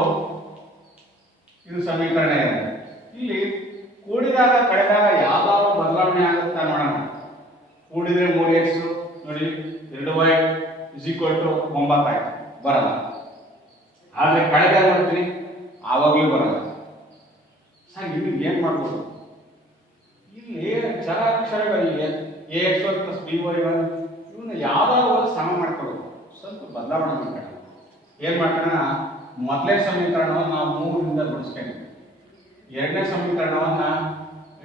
ಇದು ಸಮೀಕರಣ 2. ಇಲ್ಲಿ ಕೂಡಿದಾಗ ಕಳೆದಾಗ ಯಾವ್ದಾದ್ರು ಬದಲಾವಣೆ ಆಗುತ್ತಾ ನೋಡೋಣ. ಕೂಡಿದ್ರೆ 3x ನೋಡಿ, 2y = 9 ಆಯ್ತು, ಬರಲ್ಲ. ಆದ್ರೆ ಕಳೆದಾಗ ನೋಡ್ತೀನಿ ಆವಾಗ್ಲೂ ಬರಲ್ಲ. ಸರ್ ಇಲ್ಲಿ ಏನ್ ಮಾಡ್ಬೋದು? ಇಲ್ಲಿ ಚರಾಕ್ಷರಗಳಿಗೆ ax1 + by1 ಇವನ್ನ ಯಾವ್ದಾದ್ರು ಸಮ ಮಾಡ್ಕೊಳ್ಬೇಕು. ಸ್ವಲ್ಪ ಬದಲಾವಣೆ ಮಾಡ್ಕೊಳ್ಳೋಣ. ಏನು ಮಾಡ್ಕೊಳ್ಳೋಣ, ಮೊದಲನೇ ಸಮೀಕರಣವನ್ನು ನಾವು 3ರಿಂದ ಗುಣಿಸ್ಕೊಂಡು ಎರಡನೇ ಸಮೀಕರಣವನ್ನು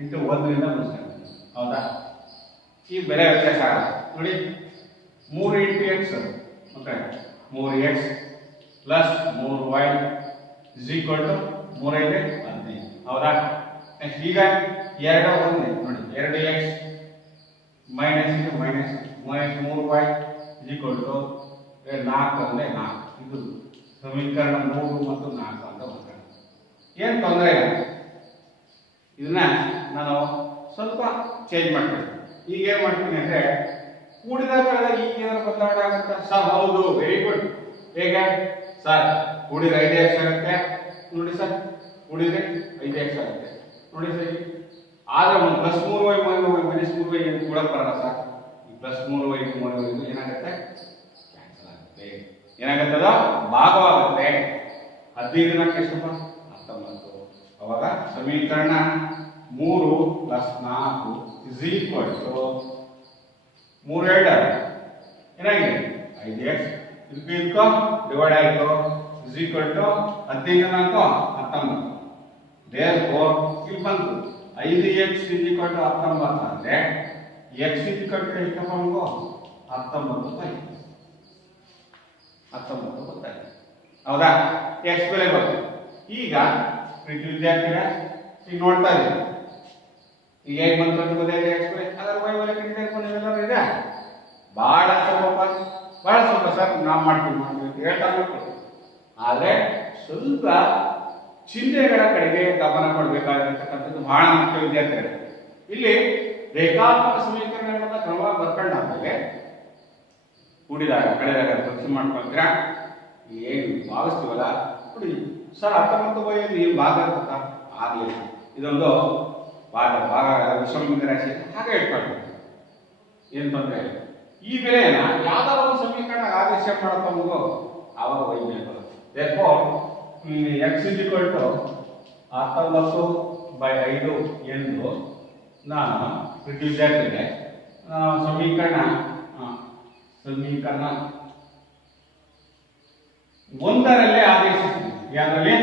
ಇಂಟು 1ರಿಂದ ಗುಣಿಸ್ಕೊಂಡು, ಹೌದಾ? ಈ ಬೆಲೆ ವ್ಯತ್ಯಾಸ ಆಗುತ್ತೆ ನೋಡಿ. 3 into x okay 3x plus 3y is equal to 3×15, ಹೌದಾ? ನೆಕ್ಸ್ಟ್ ಈಗ 2 ಒಂದೇ ನೋಡಿ, 2x ಮೈನಸ್ ಇದು minus 3y is equal to 4 ಒಂದೇ 4. ಇದು ಸಮೀಕರಣ 3 ಮತ್ತು 4 ಅಂತ ಬರ್ತದೆ. ಏನು ತೊಂದರೆ ಇಲ್ಲ, ಇದನ್ನ ನಾನು ಸ್ವಲ್ಪ ಚೇಂಜ್ ಮಾಡ್ತೀನಿ. ಈಗ ಏನು ಮಾಡ್ತೀನಿ ಅಂದರೆ ಕೂಡಿದ ಕಳೆದಾಗ ಈಗ ಏನಾದ್ರು ಬದಲಾವಣೆ ಆಗುತ್ತಾ ಸರ್? ಹೌದು, ವೆರಿ ಗುಡ್. ಹೇಗೆ ಸರ್? ಕೂಡಿದ್ರೆ 5x ಆಗುತ್ತೆ ನೋಡಿ ಸರ್, ಕೂಡಿದ್ರೆ 5x ಆಗುತ್ತೆ ನೋಡಿ ಸರ್. ಆದ್ರೆ ಒಂದು ಪ್ಲಸ್ 3y ಮೈನಸ್ 3y ಏನು ಕೂಡ ಬರಲ್ಲ ಸರ್. ಈ ಪ್ಲಸ್ 3y 3y ಏನಾಗುತ್ತೆ? ಕ್ಯಾನ್ಸಲ್ ಆಗುತ್ತೆ. ಏನಾಗುತ್ತದ? ಭಾಗವಾಗುತ್ತೆ. 15 ನಾಲ್ಕು ಎಷ್ಟಪ್ಪ? 19. ಅವಾಗ ಸಮೀಕರಣ 3 ಪ್ಲಸ್ 4 ಇಸ್ ಈಕ್ವಲ್ ಟು 3 ಏನಾಗಿದೆ 5x ಇದಕ್ಕೂ ಡಿವೈಡ್ ಆಯಿತು ಇಸ್ ಈಕ್ವಲ್ ಟು 15 ನಾಲ್ಕು 19. ದೇರ್ಫೋರ್ ಇಲ್ಲಿ ಬಂತು 5x ಇಸ್ ಈಕ್ವಲ್ ಟು 19 ಅಂದ್ರೆ x ಇಸ್ ಈಕ್ವಲ್ ಟು ಎಷ್ಟಪ್ಪ ನಮಗೂ 19 ಗೊತ್ತಾಯ್ತು, ಹೌದಾ? x ಬೆಲೆ ಗೊತ್ತು. ಈಗ ಪ್ರೀತಿ ವಿದ್ಯಾರ್ಥಿಗಳ ಈಗ ನೋಡ್ತಾ ಇದ್ದೀವಿ, ಈಗ ಹೇಗೆ ಬಂತು ಅಂತ ಗೊತ್ತಾಗಿದೆ x ಬೆಲೆ. ಅದರ y ಬೆಲೆ ಕಂಡುಹಿಡಿಯಬೇಕು ಇದೆ. ಬಹಳ ಸ್ವಲ್ಪ ಸರ್ ನಾವು ಮಾಡ್ತೀವಿ ಅಂತ ಹೇಳ್ತಾ ಹೋಗ್ತೀವಿ. ಆದರೆ ಸ್ವಲ್ಪ ಚಿಹ್ನೆಗಳ ಕಡೆಗೆ ಗಮನ ಕೊಡಬೇಕಾಗಿರ್ತಕ್ಕಂಥದ್ದು ಬಹಳ ಮುಖ್ಯ ವಿದ್ಯಾರ್ಥಿಗಳು. ಇಲ್ಲಿ ರೇಖಾತ್ಮಕ ಸಮೀಕರಣಗಳನ್ನ ಕ್ರಮವಾಗಿ ಬರ್ಕೊಂಡಾದ್ಮೇಲೆ ಕೂಡಿದಾಗ ಕಳೆದಾಗ ಪರೀಕ್ಷೆ ಮಾಡ್ಕೊಂಡ್ರೆ ಏನು ಭಾವಿಸ್ತೀವಲ್ಲ ನೋಡಿ ಸರ್ 19 ಏನು ಭಾಗ ಇರ್ತಕ್ಕ ಆಗಲಿಲ್ಲ. ಇದೊಂದು ಭಾಗ ವಿಷಮ ರಾಶಿ ಹಾಗೆ ಇಟ್ಕೊಳ್ತೀವಿ, ಏನು ತೊಂದರೆ ಇಲ್ಲ. ಈ ಬೆಲೆಯನ್ನ ಯಾವ್ದಾದ್ರು ಒಂದು ಸಮೀಕರಣ ಆದೇಶ ಮಾಡ್ಕೊಂಡು ಆವಾಗ ಒಯ್ಯಬೇಕು. therefore x is equal to 19/5 ಎಂದು ನಾನು ವಿದ್ಯಾರ್ಥಿಗೆ ಸಮೀಕರಣ 1ರಲ್ಲಿ ಆದೇಶಿಸಿದೆ. ಯಾವ್ದ್ರಲ್ಲಿ?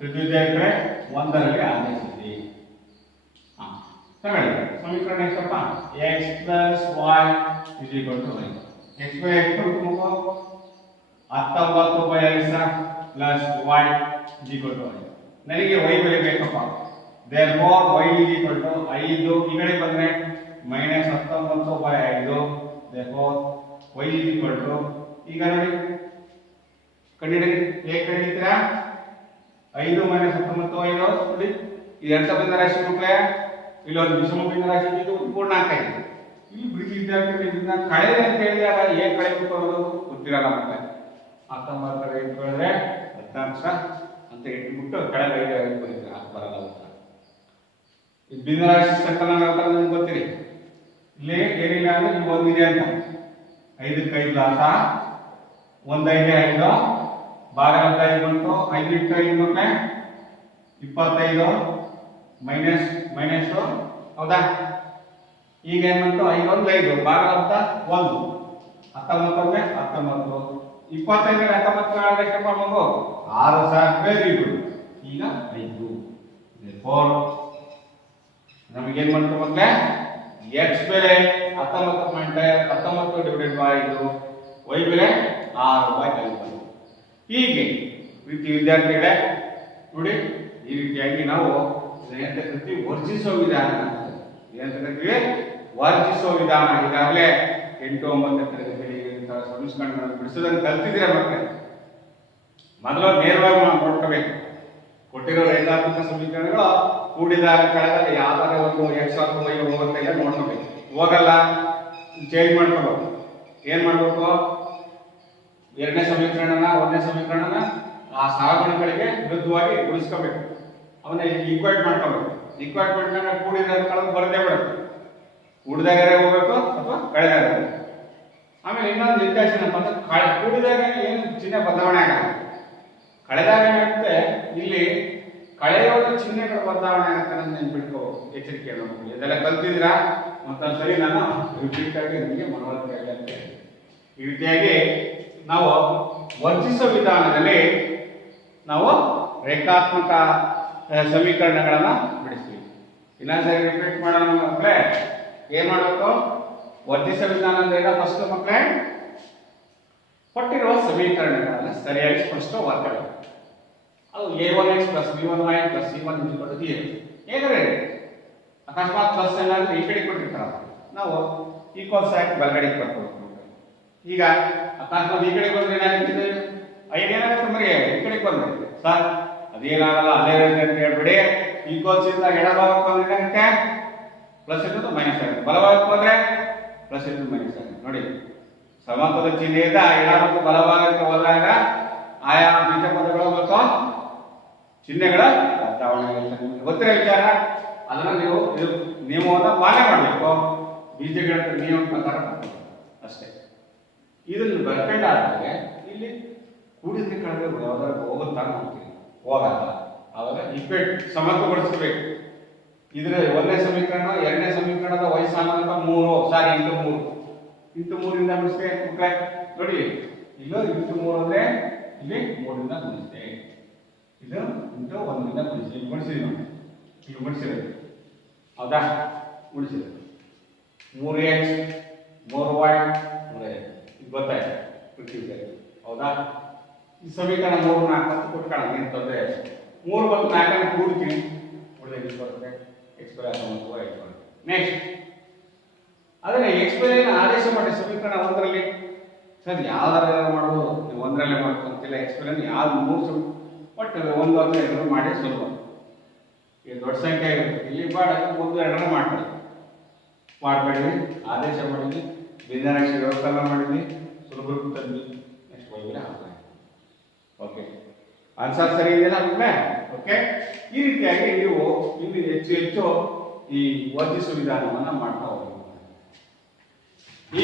ವಿದ್ಯಾರ್ಥಿಗಳೇ 1ರಲ್ಲಿ ಆದೇಶಿಸಿದೆ. ತಗೊಳ್ಳಿ ಸಮೀಕರಣ ಎಷ್ಟಪ್ಪ? x plus y is equal to y. x by x ಮಗು 19/5 plus y is equal to y. ನನಗೆ y ಬೆಲೆ ಬೇಕಪ್ಪ. therefore y is equal to 5 ಈ ಕಡೆ ಬಂದ್ರೆ minus 19/5. therefore y is equal to ಈಗ ನೋಡಿ ಕಂಡಿಡಿ ಹೇಗೆ ಕಂಡಿಡ್ತೀರಾ? 5 minus 19/5 ನೋಡಿ ಇದು ಎಂತ ಬಂದ ರಾಶಿ ಮಕ್ಕಳೇ? ಇಲ್ಲೊಂದು ವಿಷಮ ಭಿನ್ನ ರಾಶಿ ಇದು ಪೂರ್ಣಾಂಕ ಇದೆ. ಇಲ್ಲಿ ಬಿಡಿ ವಿದ್ಯಾರ್ಥಿಗಳು ಇದನ್ನ ಕಳೆದ ಅಂತ ಹೇಳಿದಾಗ ಹೇಗೆ ಕಳೆದು ಬರೋದು ಗೊತ್ತಿರಲ್ಲ ಮಕ್ಕಳೇ. 19 ಇಟ್ಕೊಂಡ್ರೆ 10 ಅಂತ ಇಟ್ಬಿಟ್ಟು ಕಳೆದ 5 ಬರೀತಾರೆ, ಅದು ಬರಲ್ಲ ಉತ್ತರ. ಇದು ಭಿನ್ನ ರಾಶಿ ಸಂಕಲನ ನಿಮ್ಗೆ ಗೊತ್ತಿರಿ. ಇಲ್ಲಿ ಏನಿಲ್ಲ ಅಂದ್ರೆ ಇಲ್ಲಿ ಒಂದಿದೆ ಅಂತ 5ಕ್ಕೆ 5 ಲಾಸ 1 5 5 ಭಾಗ 5 ಬಂತು 5 ಇಟ್ಟು 5 ಮಕ್ಕಳೇ 25 ಮೈನಸ್ ಹೌದಾ? ಈಗ ಏನ್ ಬಂತು 5 1 5 ಭಾಗ 1 19 19 25 19 ಎಷ್ಟಪ್ಪ ಮಗು 6 ಸರ್. Very good. ಈಗ 5 therefore ನಮಗೇನ್ ಬಂತು ಮಕ್ಕಳೇ? x ಬೆಲೆ 19 ಡಿವೈಡೆಡ್ ಬೈ 5, y ಬೆಲೆ 6/5. ಹೀಗೆ ರೀತಿ ವಿದ್ಯಾರ್ಥಿಗಳೇ ನೋಡಿ ಈ ರೀತಿಯಾಗಿ ನಾವು ಏನಂತ ಕರಿತೀವಿ? ವರ್ಜಿಸುವ ವಿಧಾನ. ಏನಂತ ಕರಿತೀವಿ? ವರ್ಜಿಸುವ ವಿಧಾನ. ಈಗಾಗಲೇ 8, 9 ತರಗತಿಗಳಿಗೆ ಸಮೀಕರಣಗಳನ್ನು ಬಿಡಿಸೋದನ್ನು ಕಲ್ತಿದ್ದೀರಾ ಮಕ್ಕಳೇ. ಮೊದಲು ನೇರವಾಗಿ ನಾವು ನೋಡ್ಕೋಬೇಕು. ಕೊಟ್ಟಿರೋ ರೇಖಾತ್ಮಕ ಸಮೀಕರಣಗಳು ಕೂಡಿದಾಗ ಕಳೆದಾಗ ಯಾವ್ದಾರ ಒಂದು x ಅಥವಾ y ಹೋಗುತ್ತೆ ಇಲ್ಲ ನೋಡ್ಕೋಬೇಕು. ಹೋಗಲ್ಲ ಚೇಂಜ್ ಮಾಡ್ಕೋಬೇಕು. ಏನ್ ಮಾಡ್ಬೇಕು? ಎರಡನೇ ಸಮೀಕರಣನ 1ನೇ ಸಮೀಕರಣನ ಆ ಸಹಗುಣಗಳಿಗೆ ವಿರುದ್ಧವಾಗಿ ಗುಣಿಸ್ಕೋಬೇಕು. ಅವನ್ನ ಈಕ್ವೇಟ್ ಮಾಡ್ಕೋಬೇಕು. ಈಕ್ವೇಟ್ ಮಾಡ್ಕೊಂಡ್ರೆ ಕೂಡಿದ ಕಳೆದು ಬರದೇ ಬಿಡುತ್ತೆ. ಕೂಡಿದಾಗರೆ ಹೋಗ್ಬೇಕು ಅಥವಾ ಕಳೆದಾಗ. ಆಮೇಲೆ ಇನ್ನೊಂದು ವ್ಯತ್ಯಾಸ ಏನಪ್ಪ ಅಂದ್ರೆ ಕೂಡಿದಾಗ ಏನು ಚಿಹ್ನೆ ಬದಲಾವಣೆ ಆಗಲ್ಲ. ಕಳೆದಾಗ ಏನಾಗುತ್ತೆ? ಇಲ್ಲಿ ಕಳೆಯೋದು ಚಿಹ್ನೆಗಳ ಬದಲಾವಣೆ ಆಗುತ್ತೆ ಅಂತ ನೆನ್ಪಿಟ್ಕೋಬೇಕು. ಎಚ್ಚರಿಕೆ ನೋಡ್ಕೊಳ್ಳಿ. ಇದೆಲ್ಲ ಕಲ್ತಿದ್ದೀರಾ? ಮತ್ತೊಂದ್ಸರಿ ನಾನು ರಿಪೀಟ್ ಆಗಿ ನಿಮಗೆ ಮನವರಿಕೆ ಅಂತ ಹೇಳಿ ಈ ರೀತಿಯಾಗಿ ನಾವು ವರ್ಜಿಸುವ ವಿಧಾನದಲ್ಲಿ ನಾವು ರೇಖಾತ್ಮಕ ಸಮೀಕರಣಗಳನ್ನು ಬಿಡಿಸ್ತೀವಿ. ಇನ್ನೊಂದ್ಸರಿ ರಿಪೀಟ್ ಮಾಡೋಣ ಮಕ್ಕಳೇ. ಏನ್ ಮಾಡಬೇಕು? ವರ್ಜಿಸುವ ವಿಧಾನ ಅಂದ್ರೆ ಫಸ್ಟ್ ಮಕ್ಕಳೇ ಕೊಟ್ಟಿರುವ ಸಮೀಕರಣಗಳನ್ನು ಸರಿಯಾಗಿ ಸ್ಪಷ್ಟ ವರ್ಗಗಳು. ಅದು a1x + b1y + c1 = 0. ಏನಾದ್ರೆ ಅಕಸ್ಮಾತ್ ಪ್ಲಸ್ ಏನಾದ್ರೆ ಈ ಕಡೆ ಕೊಟ್ಟಿರ್ತಾರ, ನಾವು ಈಕ್ವಲ್ಸ್ ಹಾಕಿ ಬಲಗಡೆಗೆ ಬರ್ಕೋಬೇಕು. ಈಗ ಅಕಸ್ಮಾತ್ ಈ ಕಡೆ ಬಂದ್ರೆ ಏನಾಗ್ತದೆ? ಏನಾಗುತ್ತೆ ಮರಿ ಈ ಕಡೆ ಬಂದ್ರೆ ಸರ್ ಅದೇನಾಗಲ್ಲ, ಅದೇ ಅಂತ ಹೇಳ್ಬಿಡಿ. ಈಕ್ವಲ್ಸ್ ಇಂದ ಎಡಭಾಗಕ್ಕೆ ಬಂದ್ರೆ ಏನಾಗುತ್ತೆ? ಪ್ಲಸ್ ಇರೋದು ಮೈನಸ್ ಆಗುತ್ತೆ, ಬಲಭಾಗಕ್ಕೆ ಬಂದ್ರೆ ಪ್ಲಸ್ ಇರೋದು ಮೈನಸ್ ಆಗುತ್ತೆ. ನೋಡಿ, ಸಮಪದ ಚಿಹ್ನೆಯಿಂದ ಎಡ ಮತ್ತು ಬಲಭಾಗಕ್ಕೆ ಹೋದಾಗ ಆಯಾ ಬೀಜ ಪದಗಳು ಮತ್ತು ಚಿಹ್ನೆಗಳ ಬದಲಾವಣೆ ಆಗುತ್ತೆ. ನಿಮಗೆ ಗೊತ್ತಿರೋ ವಿಚಾರ, ಅದನ್ನ ನೀವು ಇದು ನಿಯಮವನ್ನು ಪಾಲನೆ ಮಾಡಬೇಕು. ಬೀಜಗಳ ನಿಯಮ ಪ್ರಕಾರ ಅಷ್ಟೇ. ಇದನ್ನು ಬರ್ಕೊಂಡಾದ್ಮೇಲೆ ಇಲ್ಲಿ ಕೂಡಿದ ಕಳೆದ ಯಾವ್ದಾದ್ರು ಹೋಗುತ್ತಾ ನೋಡ್ತೀವಿ, ಹೋಗಲ್ಲ. ಆವಾಗ ಈಕ್ವೇಟ್ ಸಮತ್ವಗೊಳಿಸಬೇಕು. ಇದ್ರ ಒಂದನೇ ಸಮೀಕರಣ ಎರಡನೇ ಸಮೀಕರಣದ ವಯಸ್ಸಾನಂತ 3 ಇಂಟು 3 ಗುಣಿಸ್ತೇವೆ ಮಕ್ಕಳೇ. ನೋಡಿ, ಈಗ ಇಂಟು 3 ಅಂದ್ರೆ ಇಲ್ಲಿ 3 ಗುಣಿಸ್ತೇವೆ. ಇದು ಇಂಟು 1 ಗುಣಿಸಿ ಗುಣಿಸಿದ್ವಿ ನೋಡಿ, ಈಗ ಗುಣಿಸಿರೋದು ಹೌದಾ? ಗುಣಿಸಿರೋದು 3x 3y 3 ಇದು ಗೊತ್ತಾಯ್ತು ಹೌದಾ? ಈ ಸಮೀಕರಣ 3 4 ಅಂತ ಕೊಟ್ಕೊಳ್ಳೋಣ, ಏನು ತೊಂದರೆ. 3 ಮತ್ತು 4 ಕೂಡ್ತೀನಿ, ಉಳಿದ ಬರುತ್ತೆ x + 1y. ನೆಕ್ಸ್ಟ್ ಅದನ್ನೇ x ಬೆಲೆಯನ್ನು ಆದೇಶ ಮಾಡಿ ಸಮೀಕರಣ 1ರಲ್ಲಿ. ಸರ್ ಯಾವ್ದಾರ ಮಾಡೋದು, ನೀವು 1ರಲ್ಲೇ ಮಾಡ್ಕೊಂತಿಲ್ಲ. x ಬೆಲೆಯನ್ನು ಯಾವ್ದು 3 ಒಟ್ಟು 1 ಅಂತ 2 ಮಾಡಿ ಸುಲಭ. ಇದು ದೊಡ್ಡ ಸಂಖ್ಯೆ ಆಗಿರುತ್ತೆ, ಇಲ್ಲಿ ಬಾಳ 1 2 ಮಾಡ್ಬೇಡಿ. ಆದೇಶ ಮಾಡಿದ್ವಿ, ಭಿನ್ನರಾಶಿ ವ್ಯವಕಲನ ಮಾಡಿದ್ವಿ, ಸುಲಭ ತಂದ್ವಿ. ನೆಕ್ಸ್ಟ್ ಹೋಗಿಲ್ಲ ಹಾಕ್ತಾರೆ. ಓಕೆ, ಆನ್ಸರ್ ಸರಿ ಇದೆಯಲ್ಲ ಮಕ್ಕಳೇ? ಓಕೆ, ಈ ರೀತಿಯಾಗಿ ನೀವು ಇಲ್ಲಿ ಹೆಚ್ಚು ಈ ವರ್ಜಿಸುವ ವಿಧಾನವನ್ನು ಮಾಡ್ತಾ ಹೋಗಿ.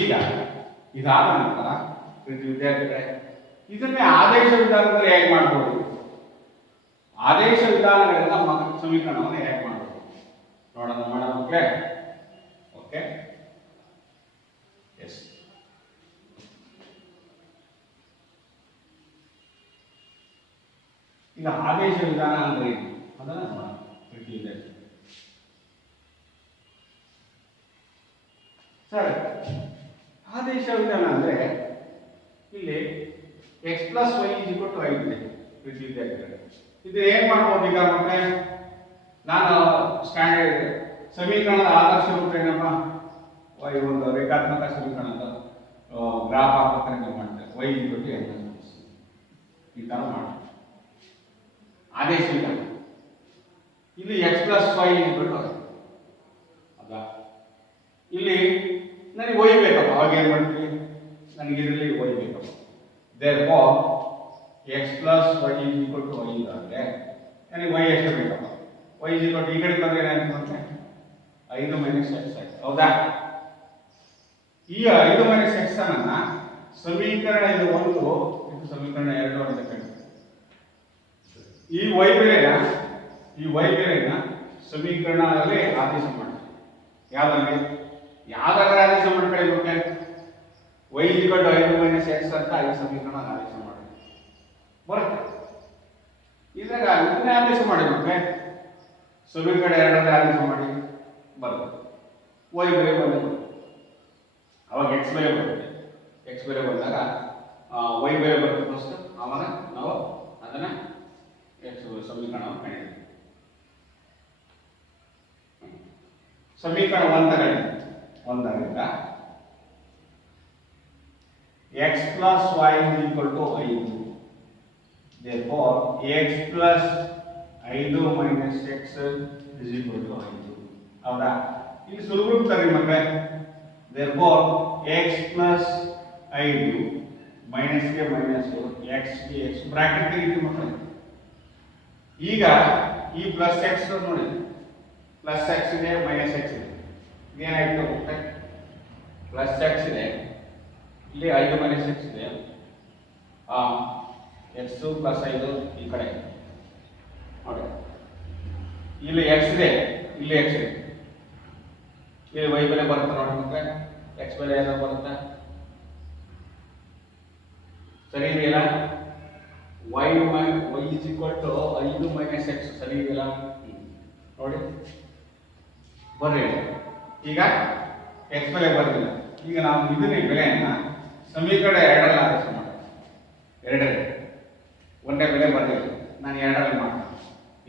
ಈಗ ಇದಾದ ನಂತರ ವಿದ್ಯಾರ್ಥಿಗಳೇ, ಇದನ್ನೇ ಆದೇಶ ವಿಧಾನದಲ್ಲಿ ಹೇಗೆ ಮಾಡ್ಬೋದು? ಆದೇಶ ವಿಧಾನಗಳಿಂದ ಸಮೀಕರಣವನ್ನು ಹೇಗೆ ಮಾಡ್ಬೋದು ನೋಡೋಣ ಮಕ್ಕಳೇ. ಓಕೆ, ಎಸ್, ಈಗ ಆದೇಶ ವಿಧಾನ ಅಂದ್ರೆ ಏನು ಅದನ್ನ ನೋಡೋಣ. ಸರ್, ಆದೇಶ ವಿಧಾನ ಅಂದ್ರೆ ಇಲ್ಲಿ x + y = 5 ಇದೆ. ವಿದ್ಯಾರ್ಥಿಗಳೇ, ಇದು ಏನ್ ಮಾಡ್ಬೋದು? ಈಗ ಮತ್ತೆ ನಾನು ಸ್ಟ್ಯಾಂಡರ್ಡ್ ಸಮೀಕರಣದ ಆದರ್ಶ ರೂಪ ಏನಪ್ಪ? y ಒಂದು ರೇಖಾತ್ಮಕ ಸಮೀಕರಣದ ಗ್ರಾಫ್ ಹಾಕಬೇಕು ಮಾಡ್ತೇವೆ. y = x ಈ ತರ ಮಾಡ್ತೀವಿ ಆದೇಶ ವಿಧಾನ. ಇಲ್ಲಿ x + y = ಅದ. ಇಲ್ಲಿ ನನಗೆ y ಬೇಕಪ್ಪ, ಅವಾಗ ಏನ್ ಮಾಡ್ತೀವಿ? ನನಗೆ ಇದರಲ್ಲಿ y ಬೇಕಪ್ಪ. therefore x + y = 5 ಅಂದ್ರೆ ನನಗೆ y ಎಷ್ಟು ಬೇಕಪ್ಪ? y ಈ ಕಡೆ ಬಂದ್ರೆ ಏನಾಗುತ್ತೆ? 5 - x ಆಯ್ತು, ಹೌದಾ? ಈ 5 - x ಅನ್ನ ಸಮೀಕರಣ ಇದು 1 ಇದು ಸಮೀಕರಣ 2 ಅಂತ ಕರೀತಾರೆ. ಈ y ಬೆಲೆನ ಸಮೀಕರಣದಲ್ಲಿ ಆದೇಶ ಮಾಡ್ತೀವಿ. ಯಾವ್ದಾದ್ರೆ ಆದೇಶ ಮಾಡ್ಕೊಳ್ಳಿ. y = 5 - x ಅಂತ ಈ ಸಮೀಕರಣ ಆದೇಶ ಮಾಡಿ ಬರುತ್ತೆ. ಇದಾಗ ಇದನ್ನೇ ಆದೇಶ ಮಾಡಿ ಮಕ್ಕಳೇ, ಸಮೀಕರಣ 2ರಲ್ಲಿ ಆದೇಶ ಮಾಡಿ ಬರುತ್ತೆ. y ಬೆಲೆ ಬಂದು ಅವಾಗ x ಬೆಲೆ ಬರುತ್ತೆ. x ಬೆಲೆ ಬಂದಾಗ y ಬೆಲೆ ಬರುತ್ತೆ ಫಸ್ಟ್, ಆವಾಗ ನಾವು ಅದನ್ನ x ಸಮೀಕರಣವನ್ನು ಕಂಡಿದ್ದೀವಿ. ಸಮೀಕರಣ 1ರಿಂದ x + y = 5. therefore x + 5 - x = 5. ಹೌದಾ? ಇಲ್ಲಿ ಸುಲಭ ತರ್ರಿ ಮಕ್ಕಳೇ. therefore x + 5 ಮೈನಸ್ ಗೆ ಮೈನಸ್, x ಗೆ x ಬ್ರಾಕೆಟ್ ತೆಗಿತೀವಿ ಮಕ್ಕಳೇ. ಈಗ ಈ ಪ್ಲಸ್ x ನೋಡಿ, ಪ್ಲಸ್ x ಇದೆ ಮೈನಸ್ x ಇದೆ. ಏನಾಯ್ತು ಮಕ್ಕಳೇ? ಪ್ಲಸ್ x ಇದೆ, ಇಲ್ಲಿ 5 - x ಇದೆ. x + 5 ಈ ಕಡೆ ನೋಡಿ, ಇಲ್ಲಿ x ಇದೆ, ಇಲ್ಲಿ x ಇದೆ. ಇಲ್ಲಿ y ಬೆಲೆ ಬರುತ್ತೆ ನೋಡಿ ಮಕ್ಕಳೇ. x ಬೆಲೆ ಏನು ಬರುತ್ತೆ? ಸರಿ ಇದೆಯಲ್ಲ? y is equal to 5 minus x ಸರಿ ಇದೆಯಲ್ಲ? ನೋಡಿ ಬರ್ರಿ. ಈಗ x ಬೆಲೆ ಬರ್ಲಿಲ್ಲ. ಈಗ ನಾವು ಇದನ್ನ ಬೆಲೆಯನ್ನ ಸಮೀಕರಣ 2ರಲ್ಲಿ ಆದೇಶ ಮಾಡೋಣ. 2ರಲ್ಲಿ ಒಂದೇ ಬೆಲೆ ಬರ್ಲಿಲ್ಲ, ನಾನು 2ರಲ್ಲಿ ಮಾಡ್ತೀನಿ.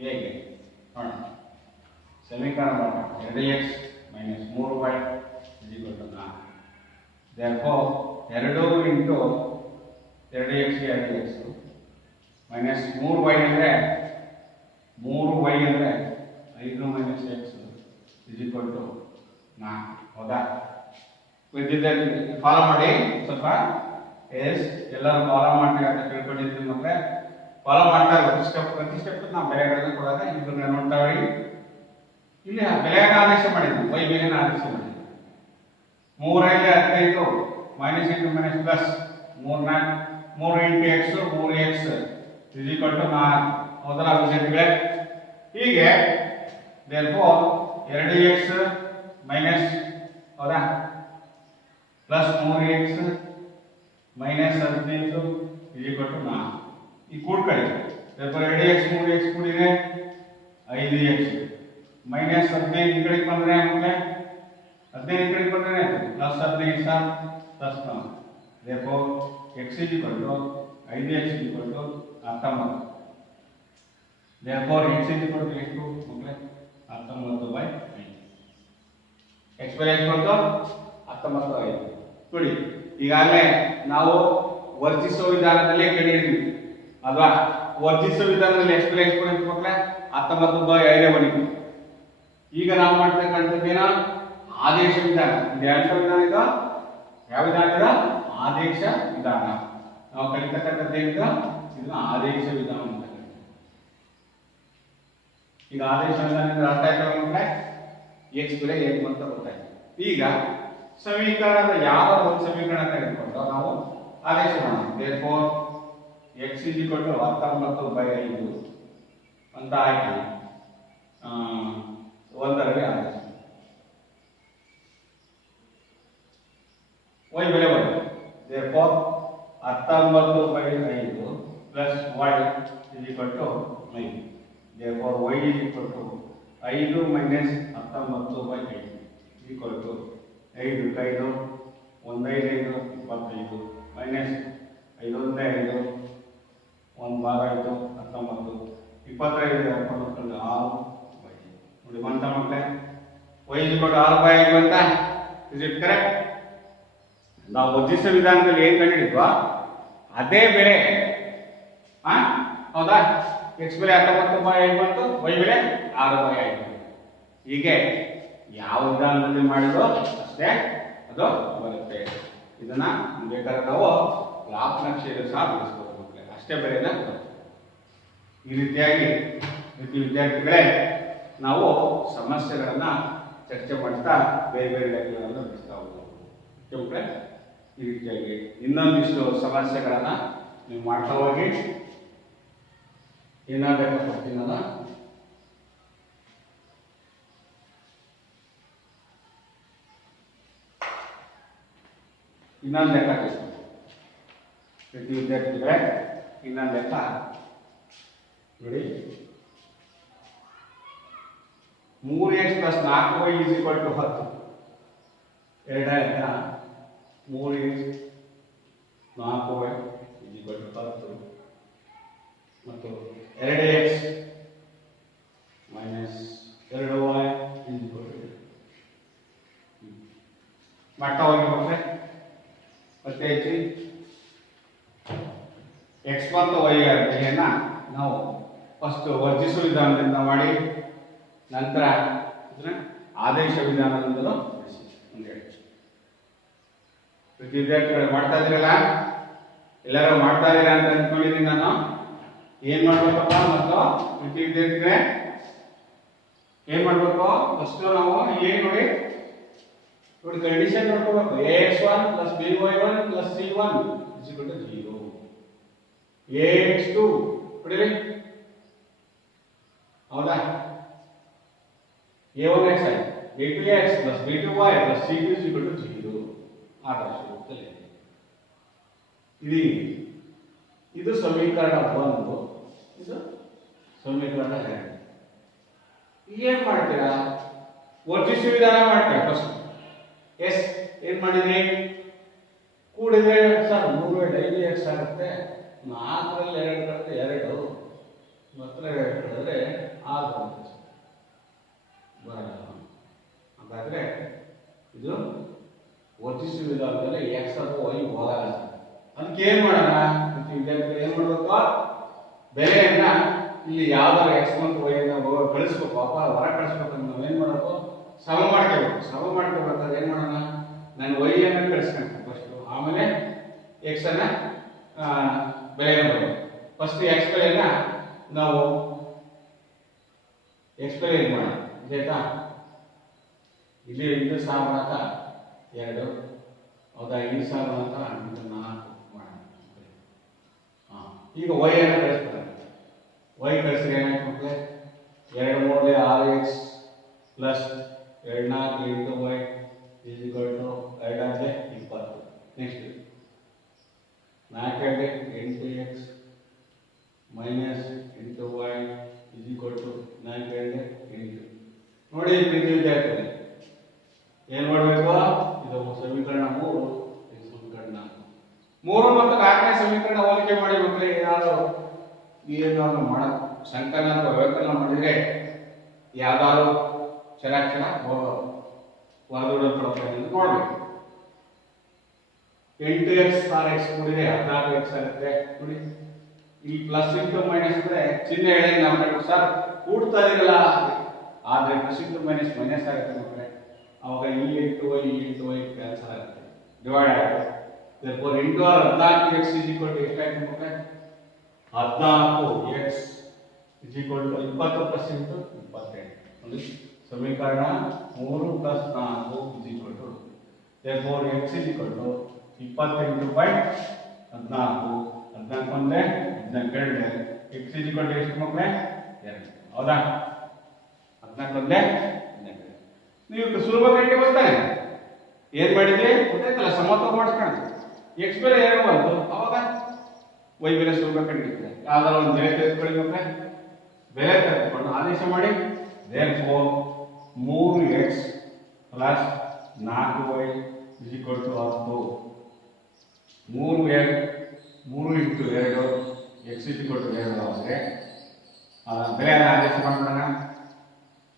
ಹೇಗೆ ನೋಡೋಣ. ಸಮೀಕರಣ ಮಾಡೋಣ. 2x minus 3y is equal to 4. therefore 2 into 2x 2x minus 3y ಅಂದ್ರೆ 3y ಅಂದ್ರೆ 5 minus x is equal to 4. ಹೌದಾ? ಫಾಲೋ ಮಾಡಿ ಸ್ವಲ್ಪ. ಎಸ್ ಎಲ್ಲರೂ ಫಾಲೋ ಮಾಡ್ತೀವಿ ಅಂತ ತಿಳ್ಕೊಂಡಿದ್ದೀವಿ ಮಕ್ಕಳೇ. ಫಾಲೋ ಮಾಡ್ತಾ ಪ್ರತಿ ಸ್ಟೆಪ್ ನಾವು ಬೆಲೆಗಳನ್ನ ಕೊಡೋದ ಇದನ್ನ ನೋಡ್ತಾವೆ. ಇಲ್ಲಿ ಬೆಲೆಯ ಆದೇಶ ಮಾಡಿದ್ವಿ, y ಬೆಲೆನ ಆದೇಶ ಮಾಡಿದ್ವಿ. 3 5 15 minus into minus plus 3 into x 3x is equal to 4. ಹೌದಲ್ಲ ವಿದ್ಯಾರ್ಥಿಗಳೇ? ಹೀಗೆ therefore 2x ಮೈನಸ್ ಹೌದಾ plus 3x minus 15 is equal to 4. ಈ ಕೂಡ್ಕೊಳ್ಳಿ. therefore 2x 3x ಕೂಡಿದ್ರೆ 5x minus 15 ಈ ಕಡೆಗೆ ಬಂದ್ರೆ ಮಕ್ಕಳೇ 15 ಈ ಕಡೆಗೆ ಬಂದ್ರೆ plus 15 plus 9. therefore x is equal to 5x is equal to 19. therefore x is equal to ಎಷ್ಟು ಮಕ್ಕಳೇ 19/5. x ಬೆಲೆ ಎಷ್ಟು 19/5. ನೋಡಿ ಈಗಾಗಲೇ ನಾವು ವರ್ಜಿಸುವ ವಿಧಾನದಲ್ಲೇ ಕೇಳಿದ್ವಿ ಅಲ್ವಾ? ವರ್ಜಿಸುವ ವಿಧಾನದಲ್ಲಿ ಎಷ್ಟು ಬೆಲೆ ಎಷ್ಟು ಬಂತು ಮಕ್ಕಳೇ 19/5 ಬಂದಿತ್ತು. ಈಗ ನಾವು ಮಾಡ್ತಕ್ಕಂಥದ್ದೇನ ಆದೇಶ ವಿಧಾನ. ಇದು ಯಾವ ವಿಧಾನ? ಇದು ಯಾವ ವಿಧಾನ? ಇದು ಆದೇಶ ವಿಧಾನ. ನಾವು ಕಲಿತಕ್ಕಂಥದ್ದೇನಿದ ಇದನ್ನ ಆದೇಶ ವಿಧಾನ ಅಂತ ಕರೀತೀವಿ. ಈಗ ಆದೇಶ ವಿಧಾನದಿಂದ ಅರ್ಥ ಆಯ್ತಾ ಮಕ್ಕಳೇ? x ಬೆಲೆ ಏನು ಅಂತ ಗೊತ್ತಾಯ್ತು. ಈಗ ಸಮೀಕರಣದ ಯಾವ ಒಂದು ಸಮೀಕರಣ ತೆಗೆದುಕೊಂಡು ನಾವು ಆದೇಶ ಮಾಡೋಣ. therefore x is equal to 19/5 ಅಂತ ಹಾಕಿ ಒಂದರಲ್ಲಿ ಆದೇಶ y ಬೆಲೆ ಬರುತ್ತೆ. therefore 19/5 plus y is equal to 9. therefore y is equal to 5 minus 19/5 is equal to 5 5 1 5 25 minus 5 1 5 1 ಬಾರ 5 19 25 19 6 ನೋಡಿ ಬಂತ ಮಕ್ಕಳೇ. y is equal to 6/5 ಅಂತ. is it correct? ನಾವು ವರ್ಜಿಸುವ ವಿಧಾನದಲ್ಲಿ ಏನು ಕಂಡುಹಿಡಿದ್ವಾ ಅದೇ ಬೆಲೆ. ಹೌದಾ? x ಬೆಲೆ 19/5 ಬಂತು, y ಬೆಲೆ 6/5. ಹೀಗೆ ಯಾವ ವಿಧಾನದಲ್ಲಿ ಮಾಡಿದ್ರು ಅಷ್ಟೇ ಅದು ಬರುತ್ತೆ. ಇದನ್ನ ಬೇಕಾದ್ರೆ ನಾವು ಗ್ರಾಫ್ ನಕ್ಷೆಯಲ್ಲಿ ಸಹ ಬಿಡಿಸ್ಬೋದು ಮಕ್ಕಳೇ, ಅಷ್ಟೇ ಬೆಲೆನ ಬರುತ್ತೆ. ಈ ರೀತಿಯಾಗಿ ವಿದ್ಯಾರ್ಥಿಗಳೇ ನಾವು ಸಮಸ್ಯೆಗಳನ್ನ ಚರ್ಚೆ ಮಾಡ್ತಾ ಬೇರೆ ಬೇರೆ ಲೆಕ್ಕಗಳನ್ನು ಬಿಡಿಸ್ತಾ ಹೋಗ್ಬೋದು. ಈ ರೀತಿಯಾಗಿ ಇನ್ನೊಂದಿಷ್ಟು ಸಮಸ್ಯೆಗಳನ್ನ ನೀವು ಮಾಡ್ತಾ ಹೋಗಿ. ಏನಾಗಬೇಕು ಕೊಡ್ತೀನಿ ನಾನು. ಇನ್ನೊಂದು ಲೆಕ್ಕ ಪ್ರತಿ ವಿದ್ಯಾರ್ಥಿಗಳೇ ಇನ್ನೊಂದು ಲೆಕ್ಕ ನೋಡಿ. 3x plus 4y is equal to 10. ಎರಡನೇ ಲೆಕ್ಕ 3x 4y is equal to 10 ಮತ್ತು 2x minus 2y is equal to 2. ಮಾಡ್ತಾ ಹೋಗಿ ಮಕ್ಕಳೇ. ಮತ್ತೆ x ಮತ್ತು y ಬೆಲೆಯನ್ನ ನಾವು ಫಸ್ಟ್ ವರ್ಜಿಸುವ ವಿಧಾನದಿಂದ ಮಾಡಿ ನಂತರ ಇದನ್ನ ಆದೇಶ ವಿಧಾನದಿಂದಲೂ ಬಿಡಿಸಿ ಅಂತ ಹೇಳಿ ಪ್ರತಿ ವಿದ್ಯಾರ್ಥಿಗಳು ಮಾಡ್ತಾ ಇದ್ದೀರಲ್ಲ, ಎಲ್ಲರೂ ಮಾಡ್ತಾ ಇದ್ದೀರಾ ಅಂತ ಅಂದ್ಕೊಂಡಿದ್ದೀನಿ ನಾನು. ಏನ್ ಮಾಡ್ಬೇಕಪ್ಪ ಮತ್ತು ಪ್ರತಿ ವಿದ್ಯಾರ್ಥಿಗಳೇ ಏನ್ ಮಾಡ್ಬೇಕು? ಫಸ್ಟ್ ನಾವು ಏನ್ ನೋಡಿ ಕಂಡೀಷನ್ ನೋಡ್ಕೋಬೇಕು. ax1 plus by1 plus c1 is equal to 0. ax2 ಹೊಡಿರಿ ಹೌದಾ? a1x a2x plus b2y plus c2 is equal to 0. ಆದರ್ಶ ರೂಪದಲ್ಲಿ ಇದು ಇದು ಸಮೀಕರಣ 1, ಇದು ಸಮೀಕರಣ 2. ಏನ್ ಮಾಡ್ತೀರಾ? ವರ್ಜಿಸುವ ವಿಧಾನ ಮಾಡ್ತೀರಾ ಫಸ್ಟ್. ಎಸ್ ಏನ್ ಮಾಡಿದ್ರಿ? ಕೂಡಿದ್ರೆ ಸರ್ 3 ಡೈಲಿ ಎಕ್ಸ್ ಆಗುತ್ತೆ, 4ರಲ್ಲಿ 2 ಕಳೆದ್ರೆ 2, ಮಾತ್ರ 2 ಕಳೆದ್ರೆ 6 ಬರುತ್ತೆ. ಬರಲ್ಲ. ಹಾಗಾದ್ರೆ ಇದು ವರ್ಜಿಸುವ ವಿಧಾನದಲ್ಲಿ ಎಕ್ಸ್ ಅಥವಾ ವೈ ಹೋಗಲ್ಲ. ಅದಕ್ಕೆ ಏನ್ ಮಾಡೋಣ? ವಿದ್ಯಾರ್ಥಿಗಳು ಏನ್ ಮಾಡ್ಬೇಕು? ಬೆಲೆಯನ್ನ ಇಲ್ಲಿ ಯಾವ್ದಾರ ಎಕ್ಸ್ ಮತ್ತು ವೈ ಅನ್ನ ಕಳಿಸ್ಬೇಕು, ಹೊರ ಕಳಿಸ್ಬೇಕು. ನಾವೇನ್ ಮಾಡಬೇಕು? ಸಮ ಮಾಡ್ಕೋಬೇಕು. ಸಮ ಮಾಡ್ಕೋಬೇಕಾದ್ರೆ ಏನ್ ಮಾಡೋಣ? ನಾನು ವೈ ಅನ್ನ ಕಳಿಸ್ಕೊಂಡು ಫಸ್ಟ್, ಆಮೇಲೆ ಎಕ್ಸ್ ಅನ್ನ ಬೆಲೆಯನ್ನು ಬರಬೇಕು. ಫಸ್ಟ್ ಎಕ್ಸ್ ಬೆಲೆಯನ್ನ ನಾವು ಎಕ್ಸ್ ಬೆಲೆ ಇದು ಮಾಡೋಣ. ಆಯ್ತಾ? ಇದು ಸಾಮಾನಕ 2, ಹೌದಾ? ಈ ಸಾಮಾನಕ 4 ಮಾಡೋಣ. ಈಗ ವೈ ಅನ್ನ ಕಳಿಸ್ತಾರೆ. ವೈ ಕಳಿಸಿದ್ರೆ ಏನಾಯ್ತು ಮಕ್ಕಳೇ? 2 3 6x plus 2 4 8y is equal to 2 ಅಂದರೆ 20. Next 4 8x minus 8y is equal to 4 8. ನೋಡಿ ವಿದ್ಯಾರ್ಥಿಗಳೇ, ಏನ್ ಮಾಡಬೇಕು? ಇದು ಸಮೀಕರಣ 3, ಇದು ಸಮೀಕರಣ 4. 3 ಮತ್ತು 4ನೇ ಸಮೀಕರಣ ಹೋಲಿಕೆ ಮಾಡಿ ಮಕ್ಕಳೇ. ಏನಾದ್ರು ಏನು ಮಾಡ ಸಂಕಲನ ಅಥವಾ ವ್ಯವಕಲನ ಮಾಡಿದ್ರೆ ಯಾವ್ದಾದ್ರು ಚರಾಕ್ಷರ ಹೊರದೂಡಲ್ಪಡುತ್ತೆ ಎಂದು ನೋಡ್ಬೇಕು. 8x 6x ಕೂಡಿದ್ರೆ 14x ಆಗುತ್ತೆ. ನೋಡಿ ಈ ಪ್ಲಸ್ ಇಂಟು ಮೈನಸ್ ಅಂದ್ರೆ ಚಿಹ್ನೆ ಹೇಳಿ ನಾವು ಹೇಳ್ಬೇಕು ಸರ್ ಕೂಡ್ತಾ ಇರಲ್ಲ, ಆದ್ರೆ ಪ್ಲಸ್ ಇಂಟು ಮೈನಸ್ ಮೈನಸ್ ಆಗುತ್ತೆ ಮಕ್ಕಳೇ. ಅವಾಗ ಈ 8y ಈ 8y ಕ್ಯಾನ್ಸಲ್ ಆಗುತ್ತೆ, ಡಿವೈಡ್ ಆಗುತ್ತೆ. therefore into 14x is equal to ಎಷ್ಟಾಯ್ತು ಮಕ್ಕಳೇ? 14x is equal to 20 plus into 28. ನೋಡಿ ಸಮೀಕರಣ 3 plus 4 is equal to, therefore x is equal to 28 by 14. 14 ಒಂದೇ 14 x is equal to ಎಷ್ಟು ಮಕ್ಕಳೇ? 2. ಹೌದಾ? 14 ಒಂದೇ 14. ನೀವು ಸುಲಭವಾಗಿ ಬರ್ತಾನೆ ಏನ್ ಮಾಡಿದ್ರಿ ಗೊತ್ತಾಯ್ತಲ್ಲ? ಸಮತ್ವ ಮಾಡಿಸ್ಕೊಂಡು x ಬೆಲೆ 2 ಬಂತು, ಅವಾಗ y ಬೆಲೆ ಸುಲಭ ಕಂಡಿರ್ತೀವಿ. ಯಾವ್ದಾದ್ರು ಒಂದು ಬೆಲೆ ತೆಗೆದುಕೊಳ್ಳಿ ಮಕ್ಕಳೇ. ಬೆಲೆ ತೆಗೆದುಕೊಂಡು ಆದೇಶ ಮಾಡಿ. therefore 3x plus 4y is equal to 10. 3 into 2 x is equal to 2 ಆದರೆ ಬೆಲೆ ಆದೇಶ ಮಾಡೋಣ.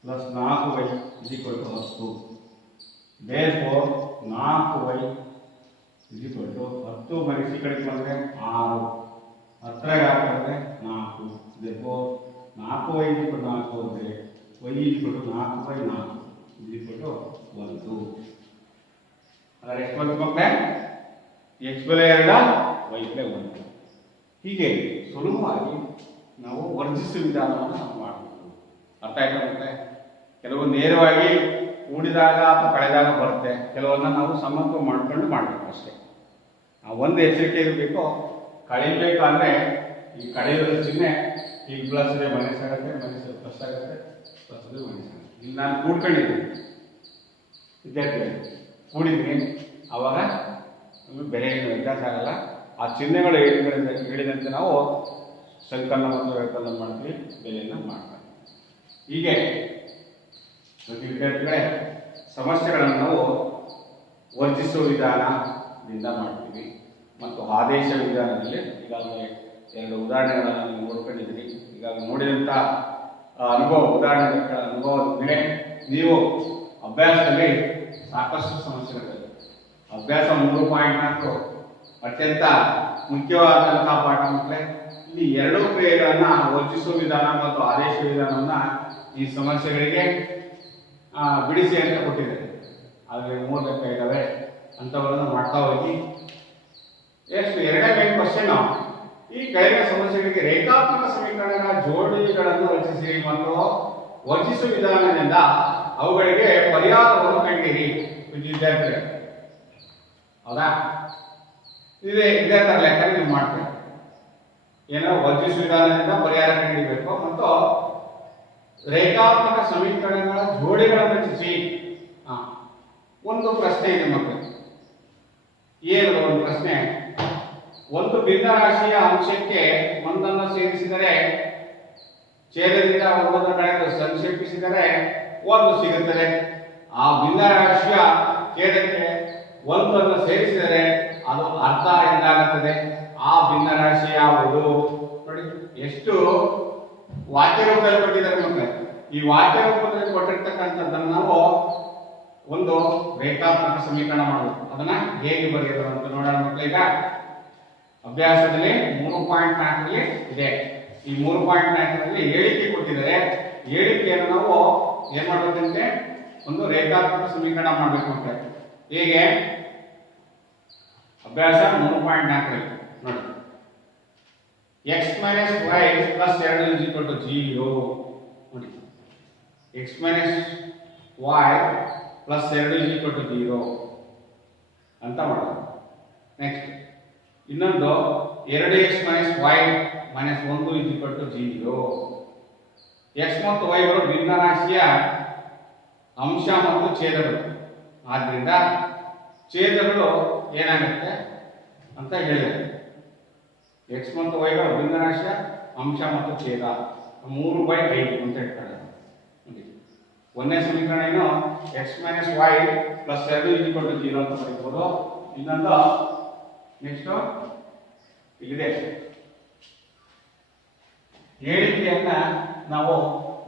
Plus 4y is equal to 10. therefore 4y is equal to 10 minus ಈ ಕಡೆ ಬಂದ್ರೆ 6, 10 ಹಾಕಿದ್ರೆ 4. therefore 4y is equal to 4 ಅಂದ್ರೆ y is equal to 4 by 4 is equal to 1. ಅದರ ಎಷ್ಟು ಬಂತು ಮಕ್ಕಳೇ? x ಬೆಲೆ 2, y ಬೆಲೆ 1. ಹೀಗೆ ಸುಲಭವಾಗಿ ನಾವು ವರ್ಜಿಸುವ ವಿಧಾನವನ್ನು ನಾವು ಮಾಡಬಹುದು. ಅರ್ಥ ಆಯ್ತಾ ಮಕ್ಕಳೇ? ಕೆಲವು ನೇರವಾಗಿ ಕೂಡಿದಾಗ ಅಥವಾ ಕಳೆದಾಗ ಬರುತ್ತೆ, ಕೆಲವನ್ನ ನಾವು ಸಮತ್ವ ಮಾಡ್ಕೊಂಡು ಮಾಡಬೇಕು ಅಷ್ಟೇ. ಒಂದು ಎಚ್ಚರಿಕೆ ಇರಬೇಕು, ಕಳಿಬೇಕಾದ್ರೆ ಈ ಕಳೆಯೋದ್ರ ಚಿಹ್ನೆ ಈಗ ಪ್ಲಸ್ ಇದೆ ಮೈನಸ್ ಆಗುತ್ತೆ, ಮೈನಸ್ ಪ್ಲಸ್ ಆಗುತ್ತೆ, ಪ್ಲಸ್ ಇದೆ ಮೈನಸ್ ಆಗುತ್ತೆ. ಇಲ್ಲಿ ನಾನು ಕೂಡ್ಕೊಂಡಿದ್ದೀನಿ ವಿದ್ಯಾರ್ಥಿಗಳು, ಕೂಡಿದ್ದೀನಿ, ಅವಾಗ ಬೆಲೆ ಏನು ವ್ಯತ್ಯಾಸ ಆಗಲ್ಲ. ಆ ಚಿಹ್ನೆಗಳು ಹೇಳಿದಂತೆ ನಾವು ಸಂಕಲನ ಮತ್ತು ವ್ಯವಕಲನ ಮಾಡ್ತೀವಿ, ಬೆಲೆಯನ್ನು ಮಾಡ್ತೀವಿ. ಹೀಗೆ ವಿದ್ಯಾರ್ಥಿಗಳೇ ಸಮಸ್ಯೆಗಳನ್ನು ನಾವು ವರ್ಜಿಸುವ ವಿಧಾನದಿಂದ ಮಾಡ್ತೀವಿ ಮತ್ತು ಆದೇಶ ವಿಧಾನದಲ್ಲಿ ಈಗಾಗಲೇ 2 ಉದಾಹರಣೆಗಳನ್ನು ನೀವು ನೋಡ್ಕೊಂಡಿದ್ದೀರಿ. ಈಗಾಗಲೇ ನೋಡಿದಂಥ ಉದಾಹರಣೆಗಳ ಅನುಭವದ ಮೇಲೆ ನೀವು ಅಭ್ಯಾಸದಲ್ಲಿ ಸಾಕಷ್ಟು ಸಮಸ್ಯೆಗಳಿವೆ. ಅಭ್ಯಾಸ 3.4 ಅತ್ಯಂತ ಮುಖ್ಯವಾದಂತಹ ಪಾಠ ಮಕ್ಕಳೇ. ಇಲ್ಲಿ 2 ಕ್ರಿಯೆಗಳನ್ನ ವರ್ಜಿಸುವ ವಿಧಾನ ಮತ್ತು ಆದೇಶ ವಿಧಾನವನ್ನ ಈ ಸಮಸ್ಯೆಗಳಿಗೆ ಬಿಡಿಸಿ ಅಂತ ಕೊಟ್ಟಿದ್ದಾರೆ. ಆದರೆ 3 ಲೆಕ್ಕ ಇದ್ದಾವೆ, ಅಂಥವನ್ನು ಮಾಡ್ತಾ ಹೋಗಿ. ಎಷ್ಟು 2ನೇ ಮೇನ್ ಕ್ವಶನ್, ಈ ಕೆಳಗಿನ ಸಮಸ್ಯೆಗಳಿಗೆ ರೇಖಾತ್ಮಕ ಸಮೀಕರಣಗಳ ಜೋಡಿಗಳನ್ನು ರಚಿಸಿರಿ ಮತ್ತು ವರ್ಜಿಸುವ ವಿಧಾನದಿಂದ ಅವುಗಳಿಗೆ ಪರಿಹಾರವನ್ನು ಕಂಡಿರಿ. ವಿದ್ಯಾರ್ಥಿಗಳು ಹೌದಾ? ಇದೇ ತರ ಲೆಕ್ಕ ನೀವು ಮಾಡ್ತೀವಿ. ಏನೋ ವರ್ಜಿಸುವ ವಿಧಾನದಿಂದ ಪರಿಹಾರ ಕಂಡಿರಬೇಕು ಮತ್ತು ರೇಖಾತ್ಮಕ ಸಮೀಕರಣಗಳ ಜೋಡಿಗಳನ್ನು ರಚಿಸಿ. ಒಂದು ಪ್ರಶ್ನೆ ಇದೆ ಮಕ್ಕಳು. ಏನು ಒಂದು ಪ್ರಶ್ನೆ? ಒಂದು ಭಿನ್ನರಾಶಿಯ ಅಂಶಕ್ಕೆ ಒಂದನ್ನು ಸೇರಿಸಿದರೆ ಛೇದದಿಂದ ಒಂದನ್ನು ಕಳೆದು ಸಂಕ್ಷೇಪಿಸಿದರೆ ಒಂದು ಸಿಗುತ್ತದೆ. ಆ ಭಿನ್ನರಾಶಿಯ ಛೇದಕ್ಕೆ ಒಂದನ್ನು ಸೇರಿಸಿದರೆ ಅದು ಅರ್ಧ ಎಂದಾಗುತ್ತದೆ. ಆ ಭಿನ್ನರಾಶಿ ಯಾವುದು? ನೋಡಿ, ಎಷ್ಟು ವಾಕ್ಯ ರೂಪದಲ್ಲಿ ಕೊಟ್ಟಿದ್ದಾರೆ ಮಕ್ಕಳೇ. ಈ ವಾಕ್ಯ ರೂಪದಲ್ಲಿ ಕೊಟ್ಟಿರ್ತಕ್ಕಂಥದ್ದನ್ನು ನಾವು ಒಂದು ರೇಖಾತ್ಮಕ ಸಮೀಕರಣ ಮಾಡಬೇಕು. ಅದನ್ನ ಹೇಗೆ ಬರೆಯೋದು ಅಂತ ನೋಡೋಣ ಮಕ್ಕಳೀಗ. ಅಭ್ಯಾಸದಲ್ಲಿ 3.4ರಲ್ಲಿ ಇದೆ. ಈ 3.4ರಲ್ಲಿ ಹೇಳಿಕೆ ಕೊಟ್ಟಿದ್ದಾರೆ. ಹೇಳಿಕೆಯನ್ನು ನಾವು ಏನ್ ಮಾಡಬೇಕಂತೆ, ಒಂದು ರೇಖಾತ್ಮಕ ಸಮೀಕರಣ ಮಾಡಬೇಕು ಅಂತ. ಹೇಗೆ? ಅಭ್ಯಾಸ 3.4ರಲ್ಲಿ ನೋಡಿ, x - y + 2 = 0 ನೋಡಿ, x - y + 2 = 0 ಅಂತ ಮಾಡೋದು. ನೆಕ್ಸ್ಟ್ ಇನ್ನೊಂದು 2x - y - 1 = 0. x ಮತ್ತು y ಗಳು ಭಿನ್ನರಾಶಿಯ ಅಂಶ ಮತ್ತು ಛೇದಗಳು. ಆದ್ದರಿಂದ ಛೇದಗಳು ಏನಾಗುತ್ತೆ ಅಂತ ಹೇಳಿದ್ದಾರೆ. x ಮತ್ತು y ಗಳು ಭಿನ್ನರಾಶಿಯ ಅಂಶ ಮತ್ತು ಛೇದ 3/5 ಅಂತ ಹೇಳ್ತಾರೆ. ಒಂದನೇ ಸಮೀಕರಣ ಏನು? x - y + 2 = 0 ಅಂತ ಬರೀಬಹುದು. ಇನ್ನೊಂದು ನೆಕ್ಸ್ಟ್ ಇಲ್ಲಿದೆ, ಹೇಳಿಕೆಯನ್ನ ನಾವು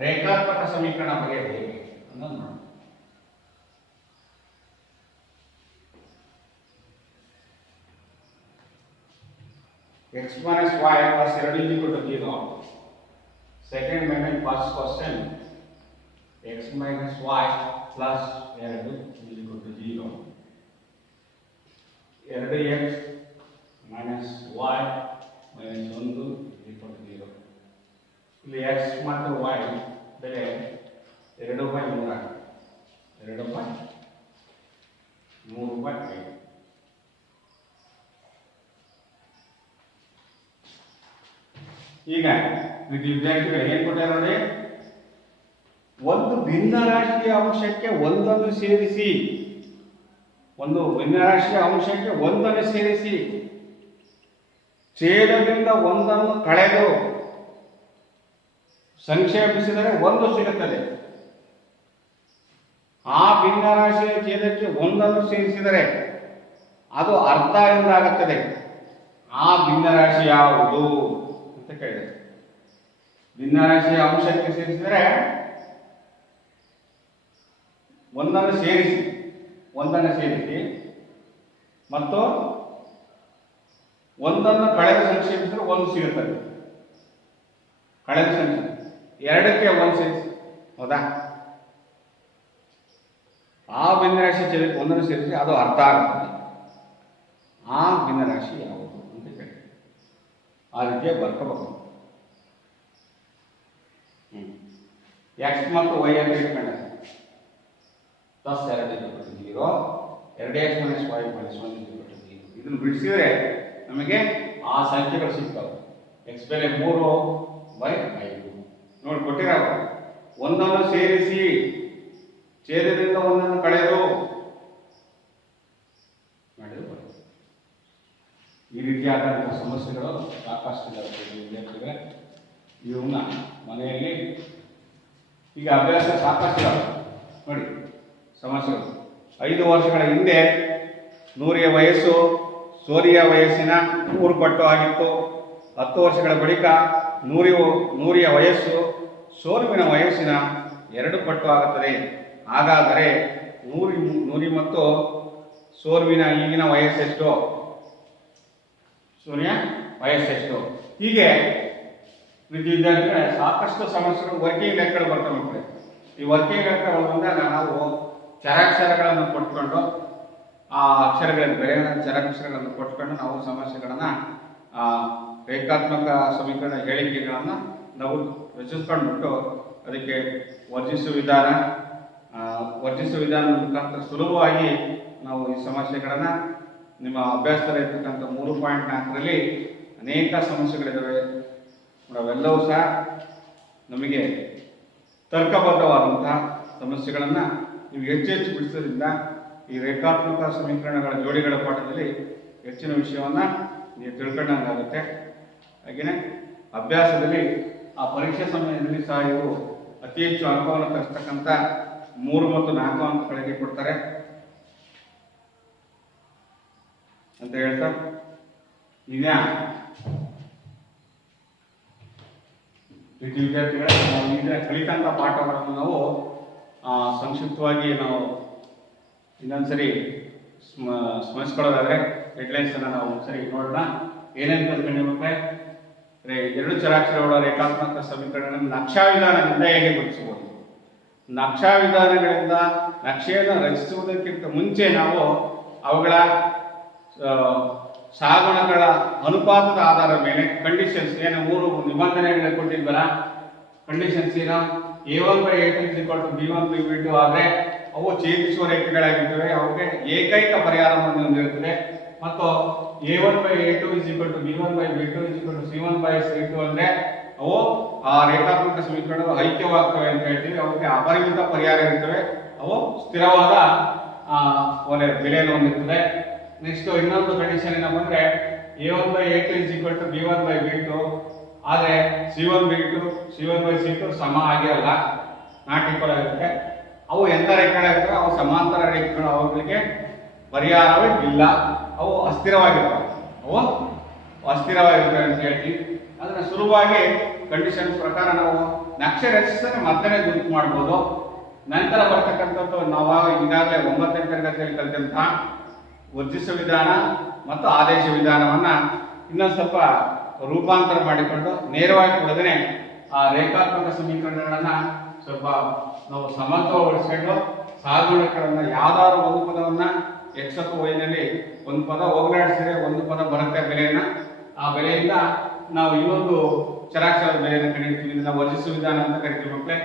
ರೇಖಾತ್ಮಕ ಸಮೀಕರಣ ಬಗೆಯದು ಹೇಗೆ ಅನ್ನೋದು ನೋಡಿ. x - y + 2 = 0. Second main first question, x - y + 2 = 0. 2x - y - 1 = 0. ಇಲ್ಲಿ x ಮತ್ತು y ಬೆಲೆ 2/3 2/3/5. ಈಗ ವಿದ್ಯಾರ್ಥಿಗಳು ಏನ್ ಕೊಟ್ಟಾರೆ ನೋಡಿ, ಒಂದು ಭಿನ್ನರಾಶಿಯ ಅಂಶಕ್ಕೆ ಒಂದನ್ನು ಸೇರಿಸಿ, ಒಂದು ಭಿನ್ನರಾಶಿಯ ಅಂಶಕ್ಕೆ ಒಂದನ್ನು ಸೇರಿಸಿ ಛೇದದಿಂದ ಒಂದನ್ನು ಕಳೆದು ಸಂಕ್ಷೇಪಿಸಿದರೆ ಒಂದು ಸಿಗುತ್ತದೆ. ಆ ಭಿನ್ನರಾಶಿಯ ಛೇದಕ್ಕೆ ಒಂದನ್ನು ಸೇರಿಸಿದರೆ ಅದು ಅರ್ಧ ಎಂದಾಗುತ್ತದೆ. ಆ ಭಿನ್ನರಾಶಿ ಯಾವುದು ಅಂತ ಕೇಳಿದೆ. ಭಿನ್ನರಾಶಿಯ ಅಂಶಕ್ಕೆ ಸೇರಿಸಿದರೆ ಒಂದನ್ನು ಸೇರಿಸಿ ಮತ್ತು ಒಂದನ್ನು ಕಳೆದು ಸಂಕ್ಷೇಪಿಸಿದರೆ ಒಂದು ಸಿಗುತ್ತದೆ. ಕಳೆದು ಸಂಕ್ಷೇಪ ಎರಡಕ್ಕೆ ಒಂದು ಸೇರಿಸಿ, ಹೌದಾ? ಆ ಭಿನ್ನರಾಶಿ ಛೇದಕ್ಕೆ ಒಂದನ್ನು ಸೇರಿಸಿ ಅದು ಅರ್ಧ ಆಗುತ್ತದೆ. ಆ ಭಿನ್ನರಾಶಿ ಯಾವುದು ಅಂತ ಕೇಳಿ ಆ ರೀತಿಯ ಬರ್ಕೋಬೇಕು. x ಮತ್ತು y ಅಂತ ಇಟ್ಕೊಂಡೆ +2 = 0. 2x - y - 1 = 0. ಇದನ್ನು ಬಿಡಿಸಿದ್ರೆ ನಮಗೆ ಆ ಸಂಖ್ಯೆಗಳು ಸಿಗ್ತವೆ. x ಬೆಲೆ 3/5 ನೋಡಿ ಕೊಟ್ಟಿರೋ. ಒಂದನ್ನು ಸೇರಿಸಿ ಛೇದದಿಂದ ಒಂದನ್ನು ಕಳೆದು ಮಾಡಿದ್ರು. ಈ ರೀತಿಯಾದಂತಹ ಸಮಸ್ಯೆಗಳು ಸಾಕಷ್ಟು ವಿದ್ಯಾರ್ಥಿಗಳೇ. ಇವನ್ನ ಮನೆಯಲ್ಲಿ ಈಗ ಅಭ್ಯಾಸ ಸಾಕಷ್ಟು ನೋಡಿ. ಸಮಸ್ಯೆಗಳು 5 ವರ್ಷಗಳ ಹಿಂದೆ ನೂರಿಯ ವಯಸ್ಸು ಸೂರ್ಯ ವಯಸ್ಸಿನ 3 ಪಟ್ಟು ಆಗಿತ್ತು. 10 ವರ್ಷಗಳ ಬಳಿಕ ನೂರಿಯ ವಯಸ್ಸು ಸೋರುವಿನ ವಯಸ್ಸಿನ 2 ಪಟ್ಟು ಆಗುತ್ತದೆ. ಹಾಗಾದರೆ ನೂರಿ ಮತ್ತು ಸೋರುವಿನ ಈಗಿನ ವಯಸ್ಸೆಷ್ಟು? ಸೂರ್ಯ ವಯಸ್ಸೆಷ್ಟು? ಹೀಗೆ ವಿದ್ಯಾರ್ಥಿಗಳೇ ಸಾಕಷ್ಟು ಸಮಸ್ಯೆಗಳು ವರ್ಕಿಂಗ್ ಲೆಕ್ಕಗಳು ಬರ್ತವೆ ಮಕ್ಕಳೇ. ಈ ವರ್ಕಿಂಗ್ ಲೆಕ್ಕಗಳು ಬಂದಾಗ ನಾವು ಚರಾಕ್ಷರಗಳನ್ನು ಕೊಟ್ಕೊಂಡು ಆ ಅಕ್ಷರಗಳ ಬೆಲೆಯ ಚರಾಕ್ಷರಗಳನ್ನು ಕೊಟ್ಕೊಂಡು ನಾವು ಸಮಸ್ಯೆಗಳನ್ನು ರೇಖಾತ್ಮಕ ಸಮೀಕರಣ ಹೇಳಿಕೆಗಳನ್ನು ನಾವು ರಚಿಸ್ಕೊಂಡ್ಬಿಟ್ಟು ಅದಕ್ಕೆ ವರ್ಜಿಸುವ ವಿಧಾನದ ಮುಖಾಂತರ ಸುಲಭವಾಗಿ ನಾವು ಈ ಸಮಸ್ಯೆಗಳನ್ನು ನಿಮ್ಮ ಅಭ್ಯಾಸದಲ್ಲಿ ಇರ್ತಕ್ಕಂಥ 3.4ರಲ್ಲಿ ಅನೇಕ ಸಮಸ್ಯೆಗಳಿದ್ದಾವೆ. ಅವೆಲ್ಲವೂ ಸಹ ನಮಗೆ ತರ್ಕಬದ್ಧವಾದಂತಹ ಸಮಸ್ಯೆಗಳನ್ನು ನೀವು ಹೆಚ್ಚು ಬಿಡಿಸೋದ್ರಿಂದ ಈ ರೇಖಾತ್ಮಕ ಸಮೀಕರಣಗಳ ಜೋಡಿಗಳ ಪಾಠದಲ್ಲಿ ಹೆಚ್ಚಿನ ವಿಷಯವನ್ನು ನೀವು ತಿಳ್ಕೊಂಡಂಗಾಗುತ್ತೆ. ಹಾಗೆಯೇ ಅಭ್ಯಾಸದಲ್ಲಿ ಆ ಪರೀಕ್ಷೆ ಸಮಯದಲ್ಲಿ ಸಹ ಇವು ಅತಿ ಹೆಚ್ಚು ಅಂಕವನ್ನು ತರಿಸ್ತಕ್ಕಂಥ 3 ಮತ್ತು 4 ಅಂಕಗಳಿಗೆ ಕೊಡ್ತಾರೆ ಅಂತ ಹೇಳ್ತಾ, ಈಗ ವಿದ್ಯಾರ್ಥಿಗಳೇ ನಾವು ಈಗ ಕಲಿತಂಥ ಪಾಠಗಳನ್ನು ನಾವು ಸಂಕ್ಷಿಪ್ತವಾಗಿ ನಾವು ಇನ್ನೊಂದ್ಸರಿ ಸ್ಮರಿಸ್ಕೊಳ್ಳೋದಾದ್ರೆ ಹೆಡ್ಲೈನ್ಸ್ ಅನ್ನ ನಾವು ಒಂದ್ಸರಿ ನೋಡೋಣ. ಏನೇನು ಕಲ್ತ್ಕೊಂಡಿರ್ಬೇಕ್ರೆ, 2 ಚರಾಕ್ಷರಗಳ ರೇಖಾತ್ಮಕ ಸಮೀಕರಣ ನಕ್ಷಾ ವಿಧಾನದಿಂದ ಹೇಗೆ ಗುರುತಿಸಬಹುದು. ನಕ್ಷಾ ವಿಧಾನಗಳಿಂದ ನಕ್ಷೆಯನ್ನು ರಚಿಸುವುದಕ್ಕಿಂತ ಮುಂಚೆ ನಾವು ಅವುಗಳ ಸಹಗುಣಗಳ ಅನುಪಾತದ ಆಧಾರದ ಮೇಲೆ ಕಂಡೀಷನ್ಸ್ ಏನು 3 ನಿಬಂಧನೆಗಳು ಕೊಟ್ಟಿದ್ವಲ್ಲ, ಕಂಡೀಷನ್ಸ್ ಏನು A1/A2 = B1/B2 ಆದರೆ ಅವು ಛೇದಿಸುವ ರೇಖೆಗಳಾಗಿರ್ತವೆ, ಅವುಗೆ ಏಕೈಕ ಪರಿಹಾರವನ್ನು ಹೊಂದಿರುತ್ತದೆ. ಮತ್ತು A1/A2 = B1/B2 = C1/C2 ಅಂದ್ರೆ ಅವು ಆ ರೇಖಾತ್ಮಕ ಸಮೀಕರಣಗಳು ಐಕ್ಯವಾಗ್ತವೆ ಅಂತ ಹೇಳ್ತೀವಿ. ಅವಕ್ಕೆ ಅಪರಿಮಿತ ಪರಿಹಾರ ಇರ್ತವೆ, ಅವು ಸ್ಥಿರವಾದ ಬೆಲೆಯನ್ನು ಹೊಂದಿರ್ತದೆ. ನೆಕ್ಸ್ಟ್ ಇನ್ನೊಂದು ಕಂಡೀಷನ್ ಏನಪ್ಪ ಅಂದ್ರೆ A1/A2 = B1/B2 ಆದರೆ C1/C2 ಸಮ ಆಗಿರಲ್ಲ, ನಾಟ್ ಈಕ್ವಲ್ ಆಗಿರುತ್ತೆ. ಅವು ಎಂಥ ರೇಖೆಗಳಾಗಿರ್ತವೆ, ಅವು ಸಮಾಂತರ ರೇಖೆಗಳು, ಅವುಗಳಿಗೆ ಪರಿಹಾರವೇ ಇಲ್ಲ, ಅವು ಅಸ್ಥಿರವಾಗಿರ್ತವೆ ಅಂತ ಹೇಳ್ತೀವಿ. ಅದನ್ನ ಸುಲಭವಾಗಿ ಕಂಡೀಷನ್ ಪ್ರಕಾರ ನಾವು ನಕ್ಷೆ ರಚಿಸಿದ್ರೆ ಮತ್ತೆ ಗುರುತು ಮಾಡ್ಬೋದು. ನಂತರ ಬರ್ತಕ್ಕಂಥದ್ದು ನಾವು ಈಗಾಗಲೇ 9ನೇ ತರಗತಿಯಲ್ಲಿ ಕಲಿತಂತಹ ವರ್ಜಿಸುವ ವಿಧಾನ ಮತ್ತು ಆದೇಶ ವಿಧಾನವನ್ನ ಇನ್ನೊಂದು ಸ್ವಲ್ಪ ರೂಪಾಂತರ ಮಾಡಿಕೊಂಡು ನೇರವಾಗಿ ಕೊಡದೇ ಆ ರೇಖಾತ್ಮಕ ಸಮೀಕರಣಗಳನ್ನ ಸ್ವಲ್ಪ ನಾವು ಸಮತ್ವಗೊಳಿಸಿಕೊಂಡು ಸಹಗುಣಕಗಳನ್ನ ಯಾವ್ದಾದ್ರು ಒಂದು ಪದವನ್ನ x ಅಥವಾ y ನಲ್ಲಿ ಒಂದು ಪದ ಹೋಗಲಾಡಿಸಿದ್ರೆ ಒಂದು ಪದ ಬರುತ್ತೆ ಬೆಲೆಯನ್ನ, ಆ ಬೆಲೆಯಿಂದ ನಾವು ಇನ್ನೊಂದು ಚರಾಕ್ಷರ ಬೆಲೆಯನ್ನು ಕರೀತೀವಿ, ನಾವು ವರ್ಜಿಸುವ ವಿಧಾನ ಅಂತ ಕರಿತೀವಿ ಮಕ್ಕಳೇ.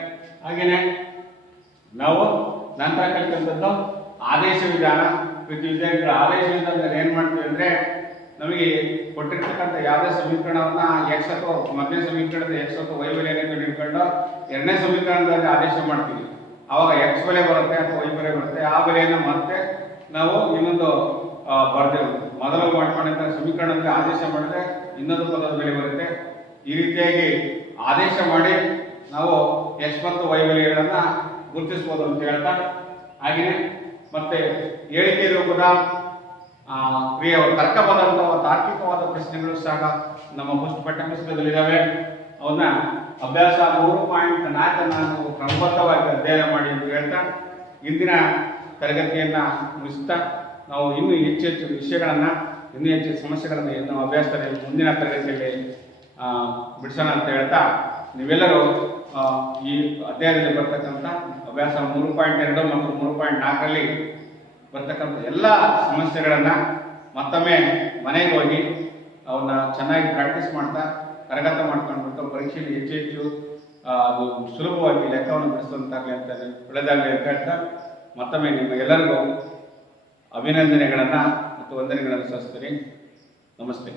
ಹಾಗೇನೆ ನಾವು ನಂತರ ಕಲಿತಂಥದ್ದು ಆದೇಶ ವಿಧಾನ. ವಿದ್ಯಾರ್ಥಿಗಳ ಆದೇಶ ವಿಧಾನದಲ್ಲಿ ಏನ್ ಮಾಡ್ತೀವಿ ಅಂದ್ರೆ, ನಮಗೆ ಕೊಟ್ಟಿರ್ತಕ್ಕಂಥ ಯಾವುದೇ ಸಮೀಕರಣವನ್ನ x ಅಥವಾ ಮೊದಲನೇ ಸಮೀಕರಣದ x ಅಥವಾ y ಬೆಲೆಯನ್ನು ಹಿಡ್ಕೊಂಡು 2ನೇ ಸಮೀಕರಣದಲ್ಲಿ ಆದೇಶ ಮಾಡ್ತೀವಿ. ಅವಾಗ x ಬೆಲೆ ಬರುತ್ತೆ ಅಥವಾ y ಬೆಲೆ ಬರುತ್ತೆ, ಆ ಬೆಲೆಯನ್ನು ಮತ್ತೆ ನಾವು ಇನ್ನೊಂದು ಬರ್ತೇವೆ. ಮೊದಲು ಮಾಡ್ಕೊಂಡಂತ ಸಮೀಕರಣದಲ್ಲಿ ಆದೇಶ ಮಾಡಿದ್ರೆ ಇನ್ನೊಂದು ಪದದ ಬೆಲೆ ಬರುತ್ತೆ. ಈ ರೀತಿಯಾಗಿ ಆದೇಶ ಮಾಡಿ ನಾವು x ಮತ್ತು y ಬೆಲೆಗಳನ್ನ ಗುರುತಿಸಬಹುದು ಅಂತ ಹೇಳ್ತಾ, ಹಾಗೆಯೇ ಮತ್ತೆ ಹೇಳಿಕೆ ರೂಪದ ತರ್ಕಬದ್ಧವಾದ ತಾರ್ಕಿಕವಾದ ಪ್ರಶ್ನೆಗಳು ಸಹ ನಮ್ಮ ಪಠ್ಯಪುಸ್ತಕದಲ್ಲಿದ್ದಾವೆ. ಅವನ್ನ ಅಭ್ಯಾಸ 3.4 ನಾವು ಕ್ರಮಬದ್ಧವಾಗಿ ಅಧ್ಯಯನ ಮಾಡಿ ಅಂತ ಹೇಳ್ತಾ ಇಂದಿನ ತರಗತಿಯನ್ನ ಮುಗಿಸ್ತಾ ನಾವು ಇನ್ನೂ ಹೆಚ್ಚು ವಿಷಯಗಳನ್ನ, ಇನ್ನೂ ಹೆಚ್ಚು ಸಮಸ್ಯೆಗಳನ್ನ ನಾವು ಅಭ್ಯಾಸದಲ್ಲಿ ಮುಂದಿನ ತರಗತಿಯಲ್ಲಿ ಬಿಡಿಸೋಣ ಅಂತ ಹೇಳ್ತಾ, ನೀವೆಲ್ಲರೂ ಈ ಅಧ್ಯಾಯದಲ್ಲಿ ಬರ್ತಕ್ಕಂಥ ಅಭ್ಯಾಸ 3.2 ಮತ್ತು 3.4ರಲ್ಲಿ ಬರ್ತಕ್ಕಂಥ ಎಲ್ಲ ಸಮಸ್ಯೆಗಳನ್ನ ಮತ್ತೊಮ್ಮೆ ಮನೆಗೆ ಹೋಗಿ ಅವನ್ನ ಚೆನ್ನಾಗಿ ಪ್ರಾಕ್ಟೀಸ್ ಮಾಡ್ತಾ ಕರಗತ ಮಾಡ್ಕೊಂಡ್ಬಿಟ್ಟು ಪರೀಕ್ಷೆಯಲ್ಲಿ ಹೆಚ್ಚು ಅದು ಸುಲಭವಾಗಿ ಲೆಕ್ಕವನ್ನು ಬಿಡಿಸುವಂತಾಗಲಿ ಅಂತ ಒಳ್ಳೆದಾಗಲಿ ಅಂತ ಹೇಳ್ತಾ ಮತ್ತೊಮ್ಮೆ ನಿಮ್ಮ ಎಲ್ಲರಿಗೂ ಅಭಿನಂದನೆಗಳನ್ನ ಮತ್ತು ವಂದನೆಗಳನ್ನು ಸಲ್ಲಿಸ್ತೀನಿ. ನಮಸ್ತೆ.